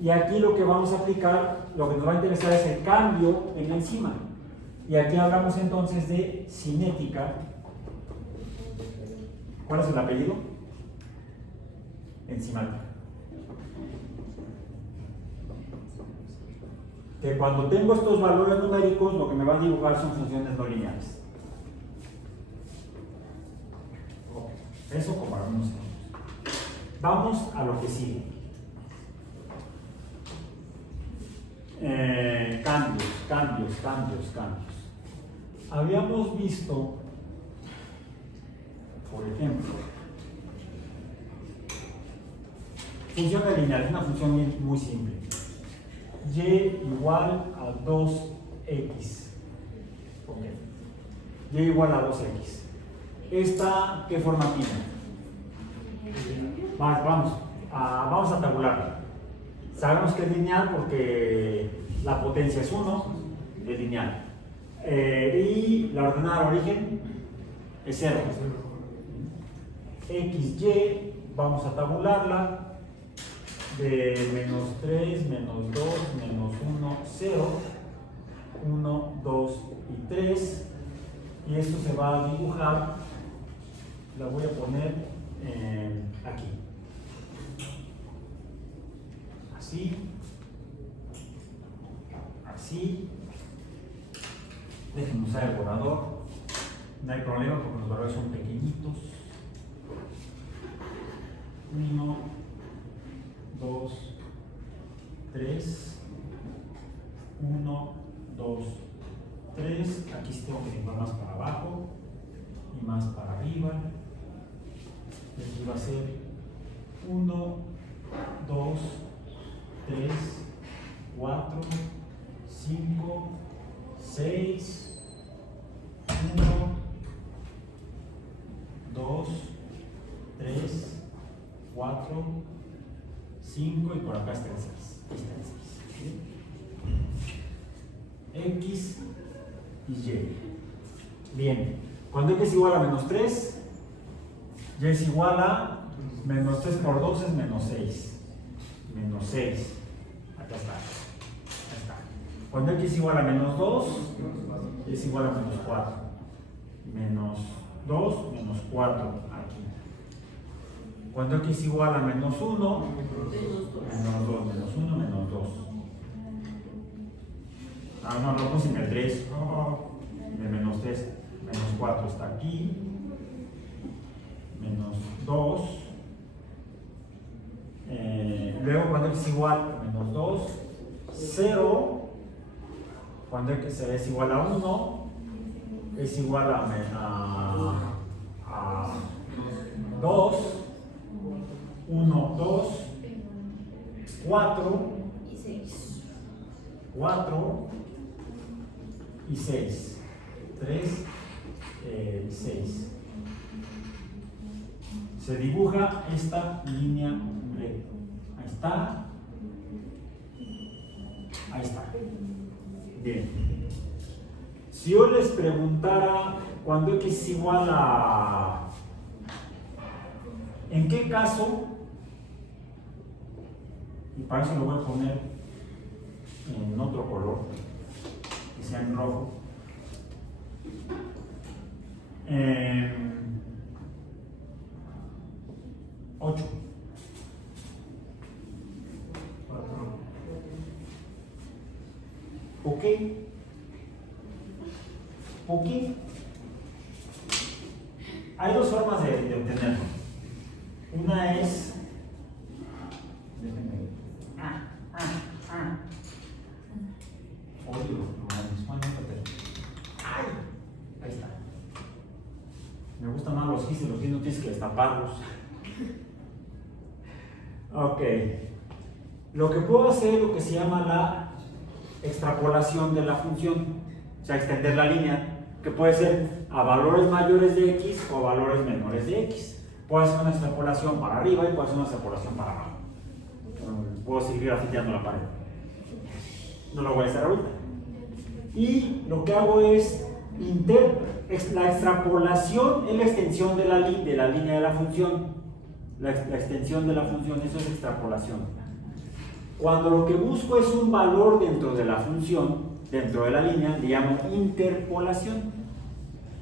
Y aquí lo que vamos a aplicar, lo que nos va a interesar es el cambio en la enzima. Y aquí hablamos entonces de cinética. ¿Cuál es el apellido? Enzimática. Que cuando tengo estos valores numéricos, lo que me va a dibujar son funciones no lineales. Eso como algunos ejemplos. Vamos a lo que sigue. Cambios. Habíamos visto, por ejemplo, función lineal, es una función muy simple. Y igual a 2x. Okay. Y igual a 2x. ¿Esta qué forma tiene? Vamos a tabularla. Sabemos que es lineal porque la potencia es 1, es lineal. Y la ordenada de origen es 0. XY, vamos a tabularla. De menos 3, menos 2, menos 1, 0. 1, 2 y 3. Y esto se va a dibujar. La voy a poner aquí. Así. Déjenme usar el borrador. No hay problema porque los valores son pequeñitos. 1, 2, 3. 1, 2, 3. Aquí sí tengo que dibujar más para abajo y más para arriba. Y aquí va a ser 1, 2, 3, 4, 5, 6, 1, 2, 3, 4, 5 y por acá está el 6. X y Y. Bien, cuando X es igual a menos 3, Y es igual a menos 3 por 2 es menos 6. Menos 6. Acá está. Cuando X es igual a menos 2, Y es igual a menos 4. Menos 2, menos 4 aquí. Cuando X es igual a menos 1, menos 2, menos 1, menos 2. No, lo puse en el 3. De menos 3, menos 4 está aquí. Menos 2, Luego cuando x es igual a menos 2, 0, cuando x es igual a 1, es igual a 2, 1, 2, 4, Y 6. 4 y 6. 3 y 6. Se dibuja esta línea recta. Ahí está. Ahí está. Bien. Si yo les preguntara cuando x es igual a... ¿En qué caso? Y para eso lo voy a poner en otro color, que sea en rojo. 8. ¿Por qué? ¿Por qué? Hay dos formas de obtenerlo. Una es... Déjenme. Odio los programas. ¡Ay! Ahí está. Me gustan más los gis y los gis no tienes que destaparlos. Ok. Lo que puedo hacer es lo que se llama la extrapolación de la función, o sea, extender la línea, que puede ser a valores mayores de x o valores menores de x. Puedo hacer una extrapolación para arriba y puedo hacer una extrapolación para abajo. Puedo seguir grafiteando la pared. No lo voy a hacer ahorita. Y lo que hago es la extrapolación es la extensión de la línea de la función. La extensión de la función, eso es extrapolación. Cuando lo que busco es un valor dentro de la función, dentro de la línea, le llamo interpolación.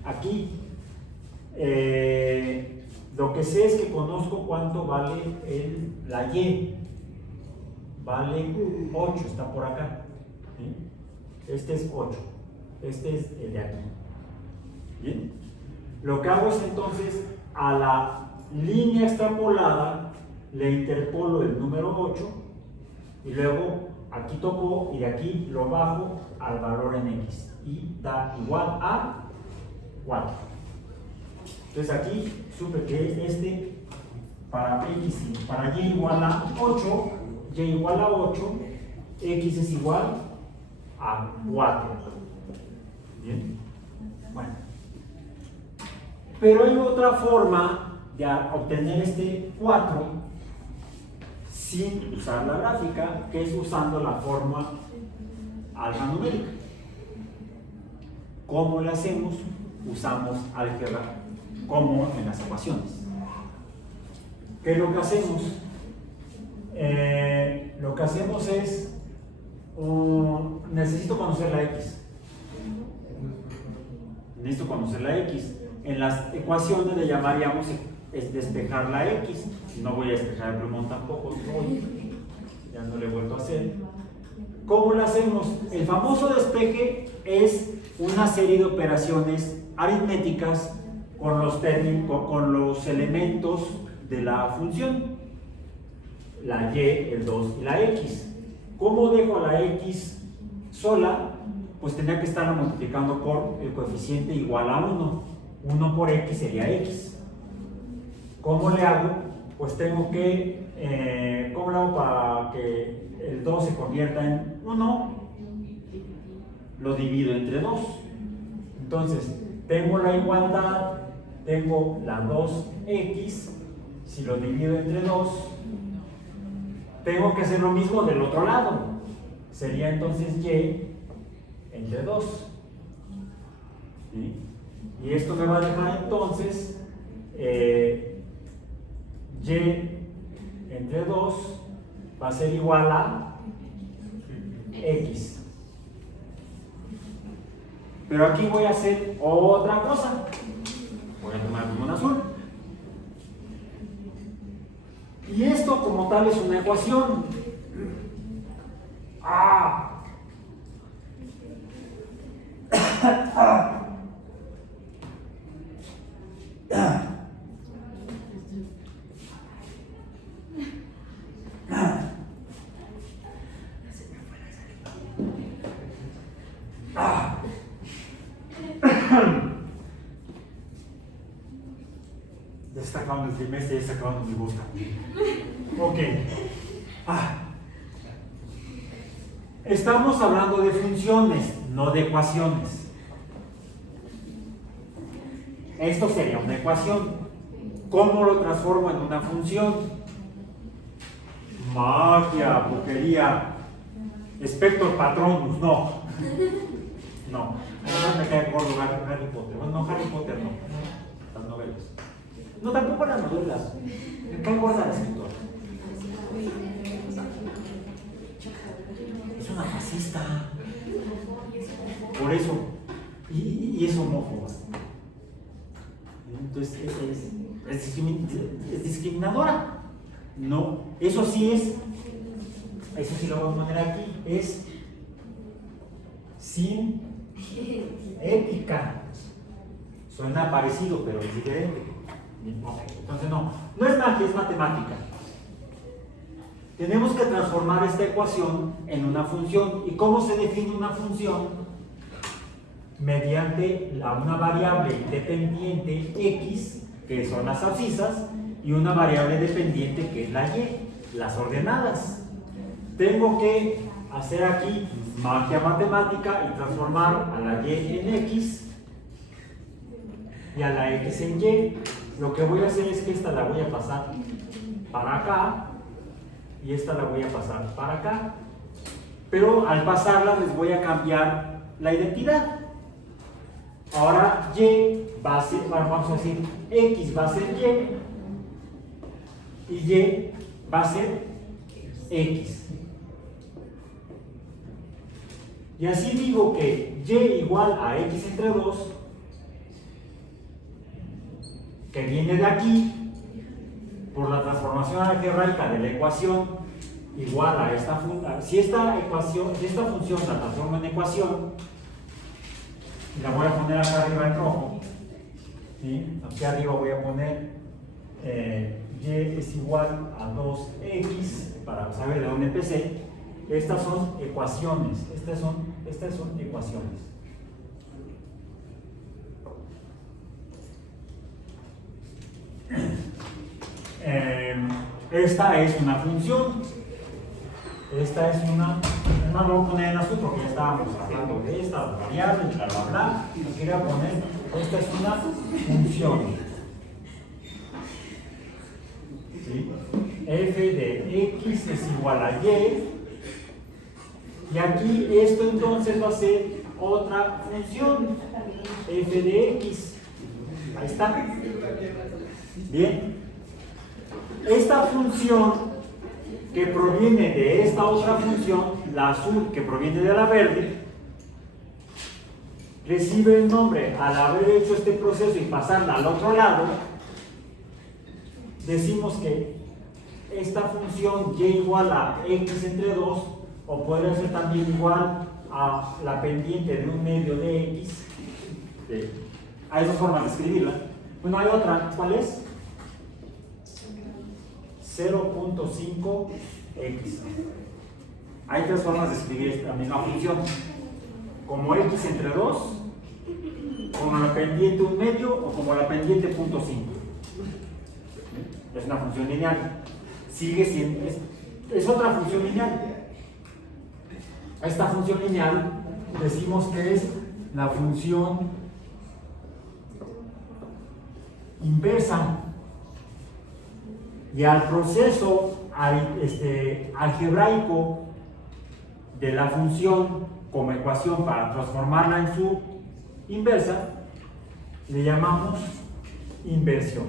Aquí, lo que sé es que conozco cuánto vale la y. Vale 8, está por acá. ¿Sí? Este es 8. Este es el de aquí. ¿Bien? Lo que hago es entonces a la línea extrapolada le interpolo el número 8 y luego aquí toco y de aquí lo bajo al valor en x y da igual a 4. Entonces aquí supe que este para x y para y igual a 8, y igual a 8, x es igual a 4. Bien. Bueno. Pero hay otra forma de obtener este 4 sin usar la gráfica, que es usando la forma alfanumérica. ¿Cómo lo hacemos? Usamos álgebra como en las ecuaciones. ¿Qué es lo que hacemos? Lo que hacemos es necesito conocer la x. Necesito conocer la x. En las ecuaciones le llamaríamos despejar la x. No voy a despejar el plumón tampoco hoy. Ya no lo he vuelto a hacer. ¿Cómo lo hacemos? El famoso despeje es una serie de operaciones aritméticas con los elementos de la función. La y, el 2 y la x. ¿Cómo dejo a la x sola? Pues tendría que estarla multiplicando por el coeficiente igual a 1. 1 por x sería x. ¿Cómo le hago? Pues tengo que, ¿cómo le hago para que el 2 se convierta en 1? Lo divido entre 2. Entonces, tengo la igualdad, tengo la 2x, si lo divido entre 2, tengo que hacer lo mismo del otro lado. Sería entonces y entre 2. ¿Sí? Y esto me va a dejar entonces y entre 2 va a ser igual a x. Pero aquí voy a hacer otra cosa. Voy a tomar un azul. Y esto como tal es una ecuación. está acabando el trimestre y está acabando mi busca. Ok. Estamos hablando de funciones, no de ecuaciones. Esto sería una ecuación. ¿Cómo lo transformo en una función? Magia, brujería, Spector Patronus, no. No. Además me cae gordo Harry Potter. Bueno, no, Harry Potter no. Las novelas. No, tampoco las novelas. Me cae gorda la escritora. Es una fascista. Por eso. Y es homófoba. Entonces es discriminadora. No. Eso sí lo vamos a poner aquí. Es sin ética. Suena parecido, pero es diferente. Entonces no es magia, es matemática. Tenemos que transformar esta ecuación en una función. ¿Y cómo se define una función? Mediante una variable dependiente x, que son las abscisas, y una variable dependiente que es la y, las ordenadas. Tengo que hacer aquí magia matemática y transformar a la y en x y a la x en y. Lo que voy a hacer es que esta la voy a pasar para acá y esta la voy a pasar para acá, pero al pasarla les voy a cambiar la identidad. Ahora y va a ser, vamos a decir, x va a ser y va a ser x. Y así digo que y igual a x entre 2, que viene de aquí, por la transformación algebraica de la ecuación, igual a esta función. Si esta función la transformo en ecuación, y la voy a poner acá arriba en rojo, ¿sí? Aquí arriba voy a poner y es igual a 2x, para saber de dónde empecé. Estas son ecuaciones, estas son ecuaciones. Esta es una función. Esta es una. Además, lo voy a poner en azul porque ya estábamos hablando de esta variable, bla bla bla. Y quería poner, esta es una función. ¿Sí? F de x es igual a y. Y aquí esto entonces va a ser otra función. F de x. Ahí está. Bien. Esta función que proviene de esta otra función, la azul que proviene de la verde, recibe el nombre al haber hecho este proceso y pasarla al otro lado. Decimos que esta función y igual a x entre 2, o podría ser también igual a la pendiente de un medio de x. Hay dos formas de escribirla. Bueno, hay otra. ¿Cuál es? 0.5x. Hay tres formas de escribir esta misma función: como x entre 2, como la pendiente un medio o como la pendiente 0.5. Es una función lineal. Sigue siendo, es otra función lineal. Esta función lineal decimos que es la función inversa. Y al proceso algebraico de la función como ecuación para transformarla en su inversa, le llamamos inversión.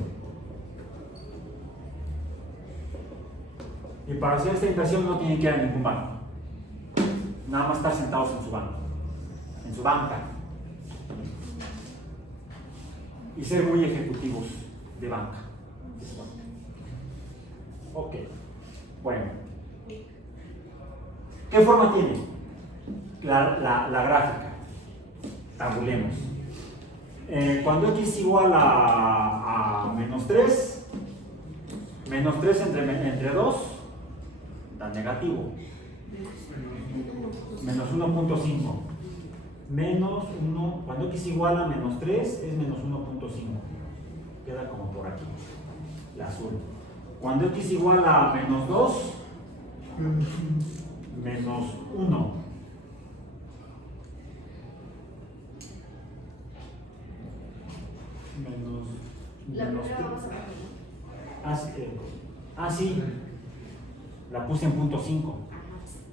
Y para hacer esta inversión no tienen que ir a ningún banco. Nada más estar sentados en su banco, en su banca. Y ser muy ejecutivos de banca. Ok, bueno. ¿Qué forma tiene la gráfica? Tabulemos. Cuando x es igual a menos 3 entre 2 da negativo. Menos 1.5. Menos 1, cuando x es igual a menos 3 es menos 1.5. Queda como por aquí. la azul. Cuando x igual a menos 2, menos 1. La Menos primera vamos a ver, sí, la puse en punto 5.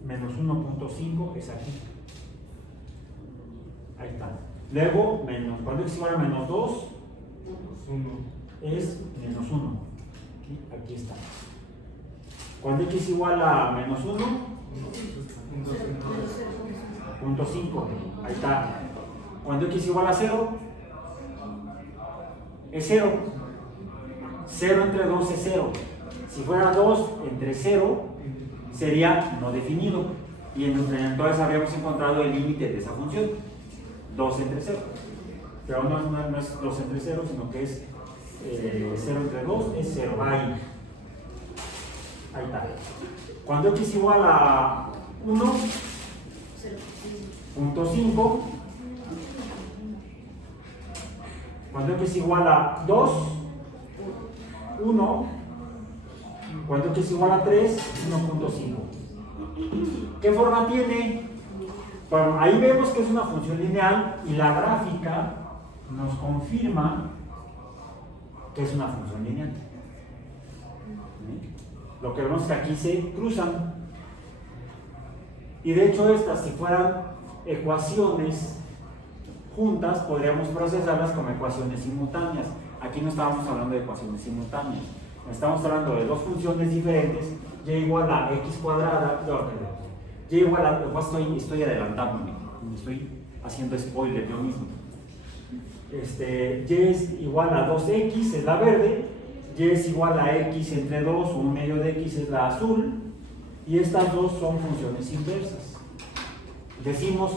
Menos 1.5 es aquí. Ahí está. Luego, cuando x igual a menos 2, es menos 1. Aquí está. Cuando x igual a menos 1, punto 5. Ahí está. Cuando x igual a 0, es 0. 0 entre 2 es 0. Si fuera 2 entre 0, sería no definido. Y entonces habríamos encontrado el límite de esa función. 2 entre 0. Pero no es 2 entre 0, sino que es 0 entre 2 es 0. Ahí está. Cuando x igual a 1, punto 5. Cuando x igual a 2, 1. Cuando x igual a 3, 1.5. ¿Qué forma tiene? Bueno, ahí vemos que es una función lineal y la gráfica nos confirma que es una función lineal. Lo que vemos es que aquí se cruzan. Y de hecho estas, si fueran ecuaciones juntas, podríamos procesarlas como ecuaciones simultáneas. Aquí no estábamos hablando de ecuaciones simultáneas. Estamos hablando de dos funciones diferentes, y igual a x cuadrada, y igual a, estoy adelantándome, me estoy haciendo spoiler yo mismo. Y es igual a 2x, es la verde, y es igual a x entre 2, o 1/2 de x es la azul, y estas dos son funciones inversas. Decimos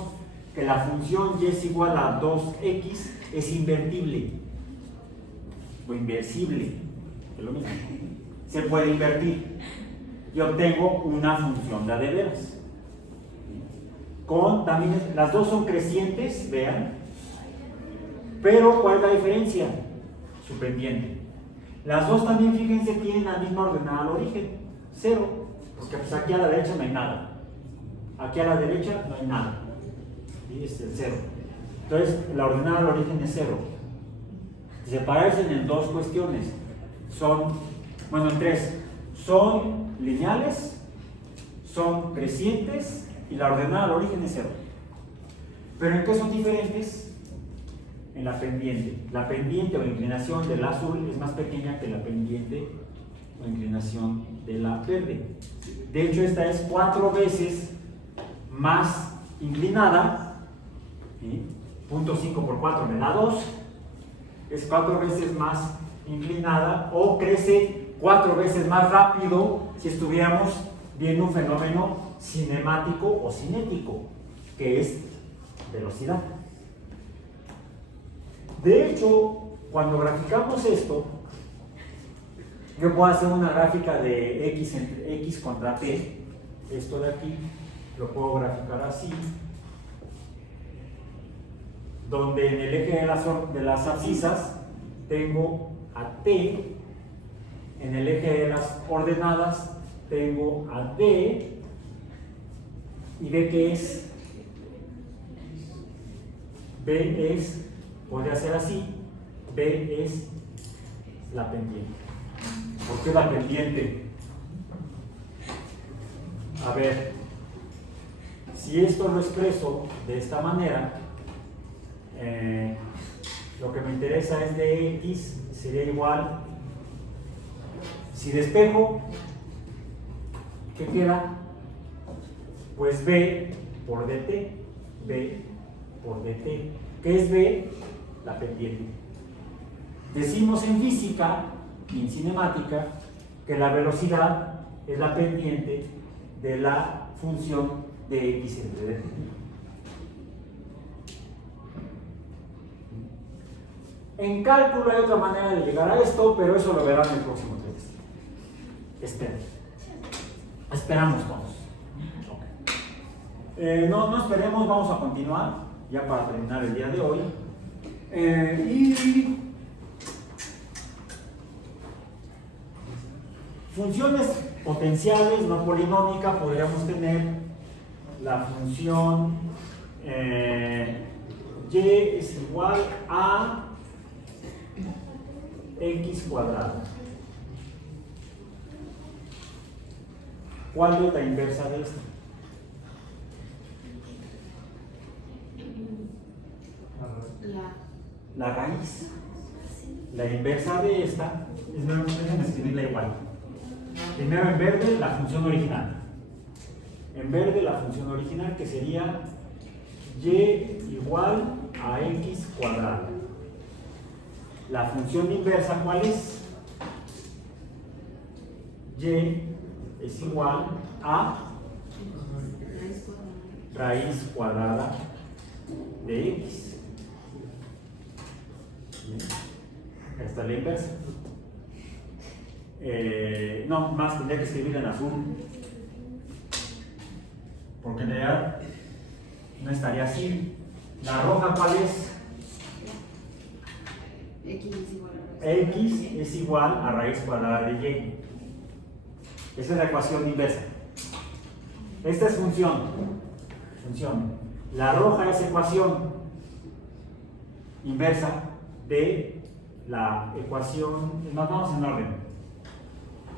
que la función y es igual a 2x es invertible, o inversible. Es lo mismo. Se puede invertir y obtengo una función de a de veras. También las dos son crecientes, vean, pero ¿cuál es la diferencia? Su pendiente. Las dos también, fíjense, tienen la misma ordenada al origen, 0, porque pues aquí a la derecha no hay nada, aquí a la derecha no hay nada, y es el 0. Entonces la ordenada al origen es 0. Se parecen en dos cuestiones. En tres, son lineales, son crecientes y la ordenada al origen es 0. ¿Pero en qué son diferentes? En la pendiente. La pendiente o inclinación del azul es más pequeña que la pendiente o inclinación de la verde. De hecho, esta es 4 veces más inclinada. Punto 5 por 4 me da 2. Es 4 veces más inclinada, o crece 4 veces más rápido si estuviéramos viendo un fenómeno cinemático o cinético, que es velocidad. De hecho, cuando graficamos esto, yo puedo hacer una gráfica de x contra t. Esto de aquí lo puedo graficar así, donde en el eje de las abscisas tengo a t, en el eje de las ordenadas tengo a d, y b que es, b es, podría ser así, b es la pendiente. ¿Por qué la pendiente? A ver, si esto lo expreso de esta manera, lo que me interesa es de x sería igual, si despejo, ¿qué queda? Pues b por dt, b por dt. ¿Qué es b? La pendiente. Decimos en física y en cinemática que la velocidad es la pendiente de la función de x entre dt. En cálculo hay otra manera de llegar a esto, pero eso lo verán en el próximo trimestre. Esperamos todos. Okay. No esperemos, vamos a continuar ya para terminar el día de hoy. Funciones potenciales no polinómicas, podríamos tener la función y es igual a x cuadrado. ¿Cuál es la inversa de esta? La raíz. La inversa de esta es, déjenme escribirla igual. Primero en verde la función original. En verde la función original, que sería y igual a x cuadrado. La función inversa, ¿cuál es? Y es igual a raíz cuadrada de x. Esta es la inversa. No, más tendría que escribir en azul, porque en realidad no estaría así. La roja, ¿cuál es? X es igual a raíz cuadrada de y. Esa es la ecuación inversa. Esta es función. La roja es ecuación inversa de la ecuación. No, vamos en orden.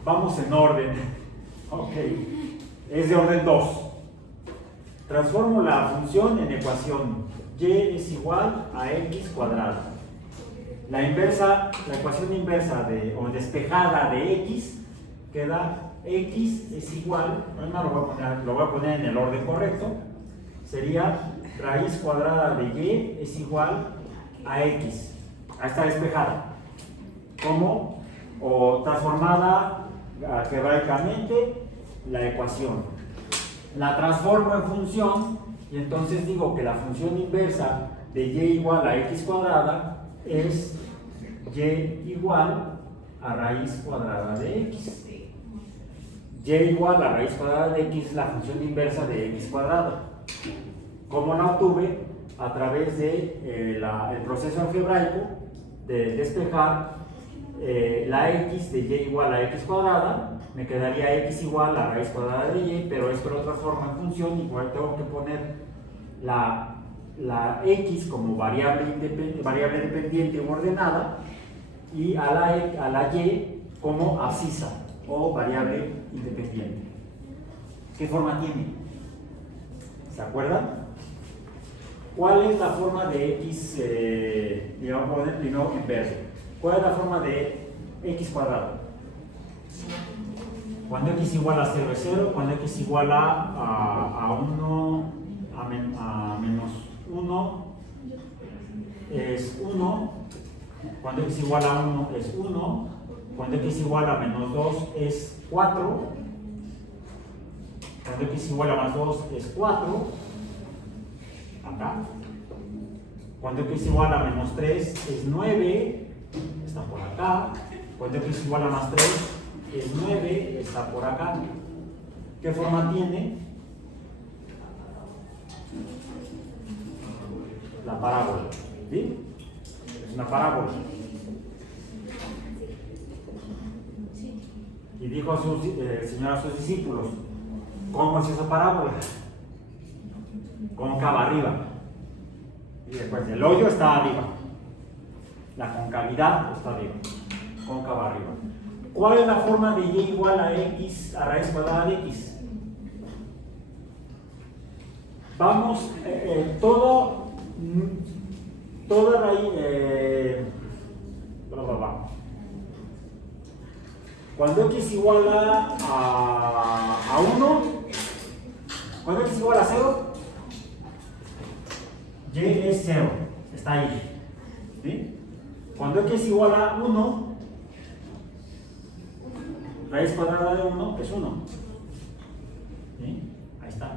Vamos en orden. Ok. Es de orden 2. Transformo la función en ecuación. Y es igual a x cuadrado. La ecuación inversa o despejada de x queda x es igual, lo voy a poner en el orden correcto, sería raíz cuadrada de y es igual a x. Ahí está despejada. ¿Cómo? O transformada algebraicamente la ecuación. La transformo en función y entonces digo que la función inversa de y igual a x cuadrada es y igual a raíz cuadrada de x. Y igual a raíz cuadrada de x es la función inversa de x cuadrado. ¿Cómo la obtuve? A través de el proceso algebraico de despejar la x de y igual a x cuadrada. Me quedaría x igual a raíz cuadrada de y, pero esto lo transforma en función. Igual tengo que poner la x como variable dependiente o ordenada y a la y como abscisa o variable independiente. ¿Qué forma tiene? ¿Se acuerdan? ¿Cuál es la forma de x? Vamos a poner primero en verde. ¿Cuál es la forma de x cuadrado? Cuando x igual a 0 es 0, cuando x igual a 1, a menos 1 es 1, cuando x igual a 1 es 1, cuando x igual a menos 2 es 4, cuando x igual a más 2 es 4, acá, cuando x igual a menos 3 es 9, está por acá, cuando x igual a más 3 es 9, está por acá. ¿Qué forma tiene? La parábola. ¿Sí? Es una parábola. Y dijo el Señor a sus discípulos, ¿cómo es esa parábola? Cóncava arriba. Y después el hoyo está arriba. La concavidad está arriba. Cóncava arriba. ¿Cuál es la forma de y igual a x a raíz cuadrada de x? Vamos, toda raíz, cuando x igual a 1, cuando x igual a 0, y es 0, está ahí. ¿Sí? Cuando x igual a 1, raíz cuadrada de 1 es 1. ¿Sí? Ahí está.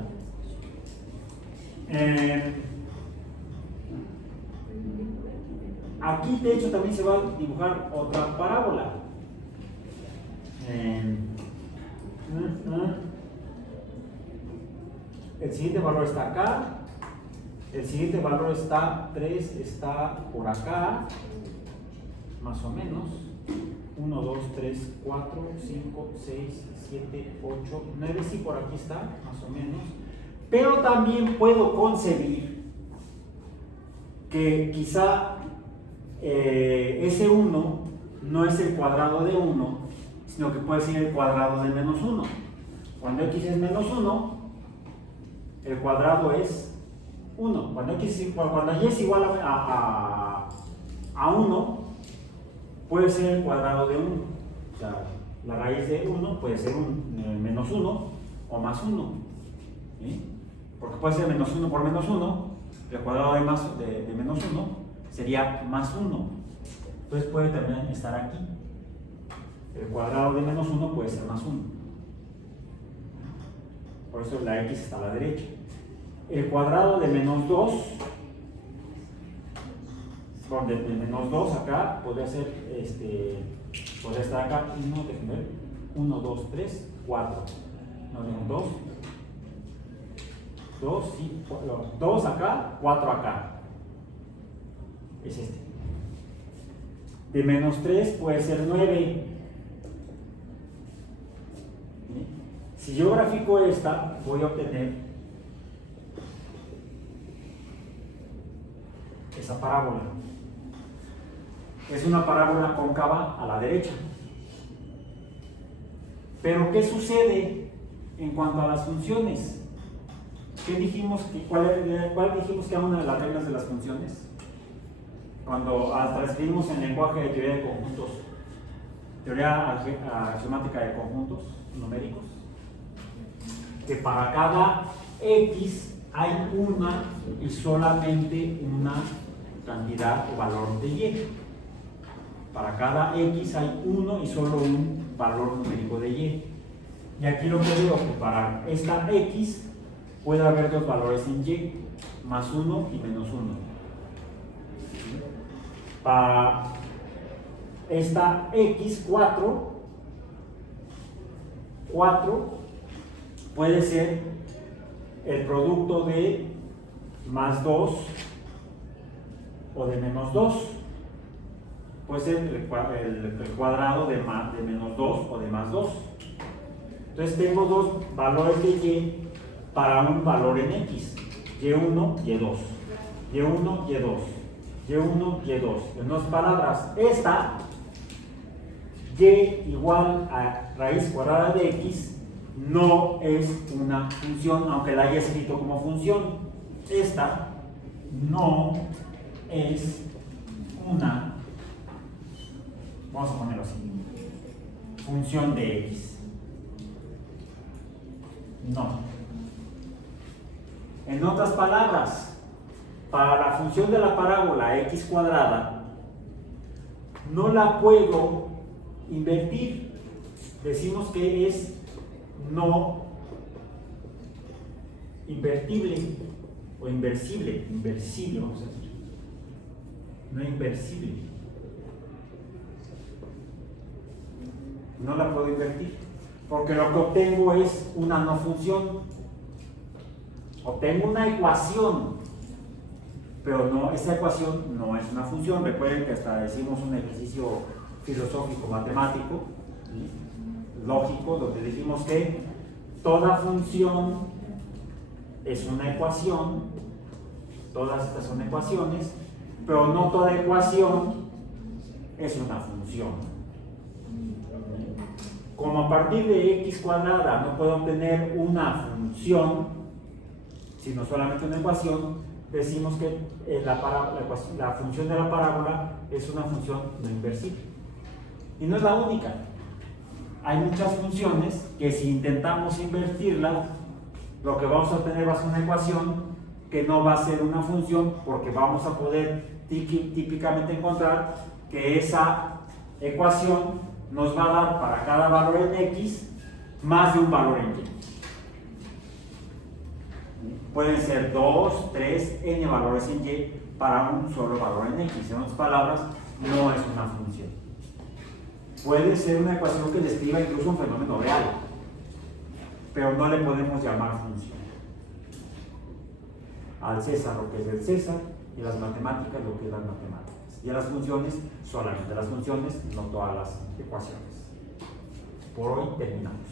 Aquí de hecho también se va a dibujar otra parábola. El siguiente valor está acá. El siguiente valor está 3, está por acá, más o menos. 1, 2, 3, 4, 5, 6, 7, 8, 9, sí, por aquí está, más o menos. Pero también puedo concebir que quizá ese 1 no es el cuadrado de 1, sino que puede ser el cuadrado de menos 1. Cuando x es menos 1, el cuadrado es 1. Cuando y es igual a 1, puede ser el cuadrado de 1. O sea, la raíz de 1 puede ser menos 1 o más 1. ¿Sí? Porque puede ser menos 1 por menos 1, el cuadrado de menos 1 sería más 1. Entonces puede también estar aquí. El cuadrado de menos 1 puede ser más 1. Por eso la x está a la derecha. El cuadrado de menos 2, de menos 2 acá, podría ser, podría estar acá, 1, 2, 3, 4. No tengo 2, sí, 2 acá, 4 acá. Es este. De menos 3 puede ser 9. Si yo grafico esta, voy a obtener esa parábola. Es una parábola cóncava a la derecha. Pero ¿qué sucede en cuanto a las funciones? ¿Qué dijimos? ¿Cuál dijimos que era una de las reglas de las funciones? Cuando transcribimos en lenguaje de teoría de conjuntos, teoría axiomática de conjuntos numéricos, que para cada x hay una y solamente una cantidad o valor de y. Para cada x hay uno y solo un valor numérico de y. Y aquí lo que veo que para esta x puede haber dos valores en y, más 1 y menos 1. Para esta x, 4 puede ser el producto de más 2 o de menos 2. Puede ser el cuadrado de menos 2 o de más 2. Entonces tengo dos valores de y para un valor en x, y1, y2, y1, y2, y1, y2. En otras palabras, esta y igual a raíz cuadrada de x no es una función, aunque la haya escrito como función. Esta no es una, vamos a ponerlo así, función de x. No. En otras palabras, para la función de la parábola x cuadrada, no la puedo invertir. Decimos que es no invertible o inversible, vamos a decir. No inversible. No la puedo invertir, porque lo que obtengo es una no función. Obtengo una ecuación, pero no, esa ecuación no es una función. Recuerden que hasta decimos un ejercicio filosófico, matemático, ¿sí? Lógico, donde decimos que toda función es una ecuación, todas estas son ecuaciones, pero no toda ecuación es una función. Como a partir de x cuadrada no puedo obtener una función, sino solamente una ecuación, decimos que la función de la parábola es una función no inversible. Y no es la única. Hay muchas funciones que si intentamos invertirlas, lo que vamos a obtener va a ser una ecuación que no va a ser una función, porque vamos a poder típicamente encontrar que esa ecuación nos va a dar para cada valor en x más de un valor en y. Pueden ser 2, 3, n valores en y para un solo valor en x. En otras palabras, no es una función. Puede ser una ecuación que describa incluso un fenómeno real, pero no le podemos llamar función. Al César lo que es del César y las matemáticas lo que es las matemáticas. Y a las funciones, solamente las funciones, no todas las ecuaciones. Por hoy terminamos.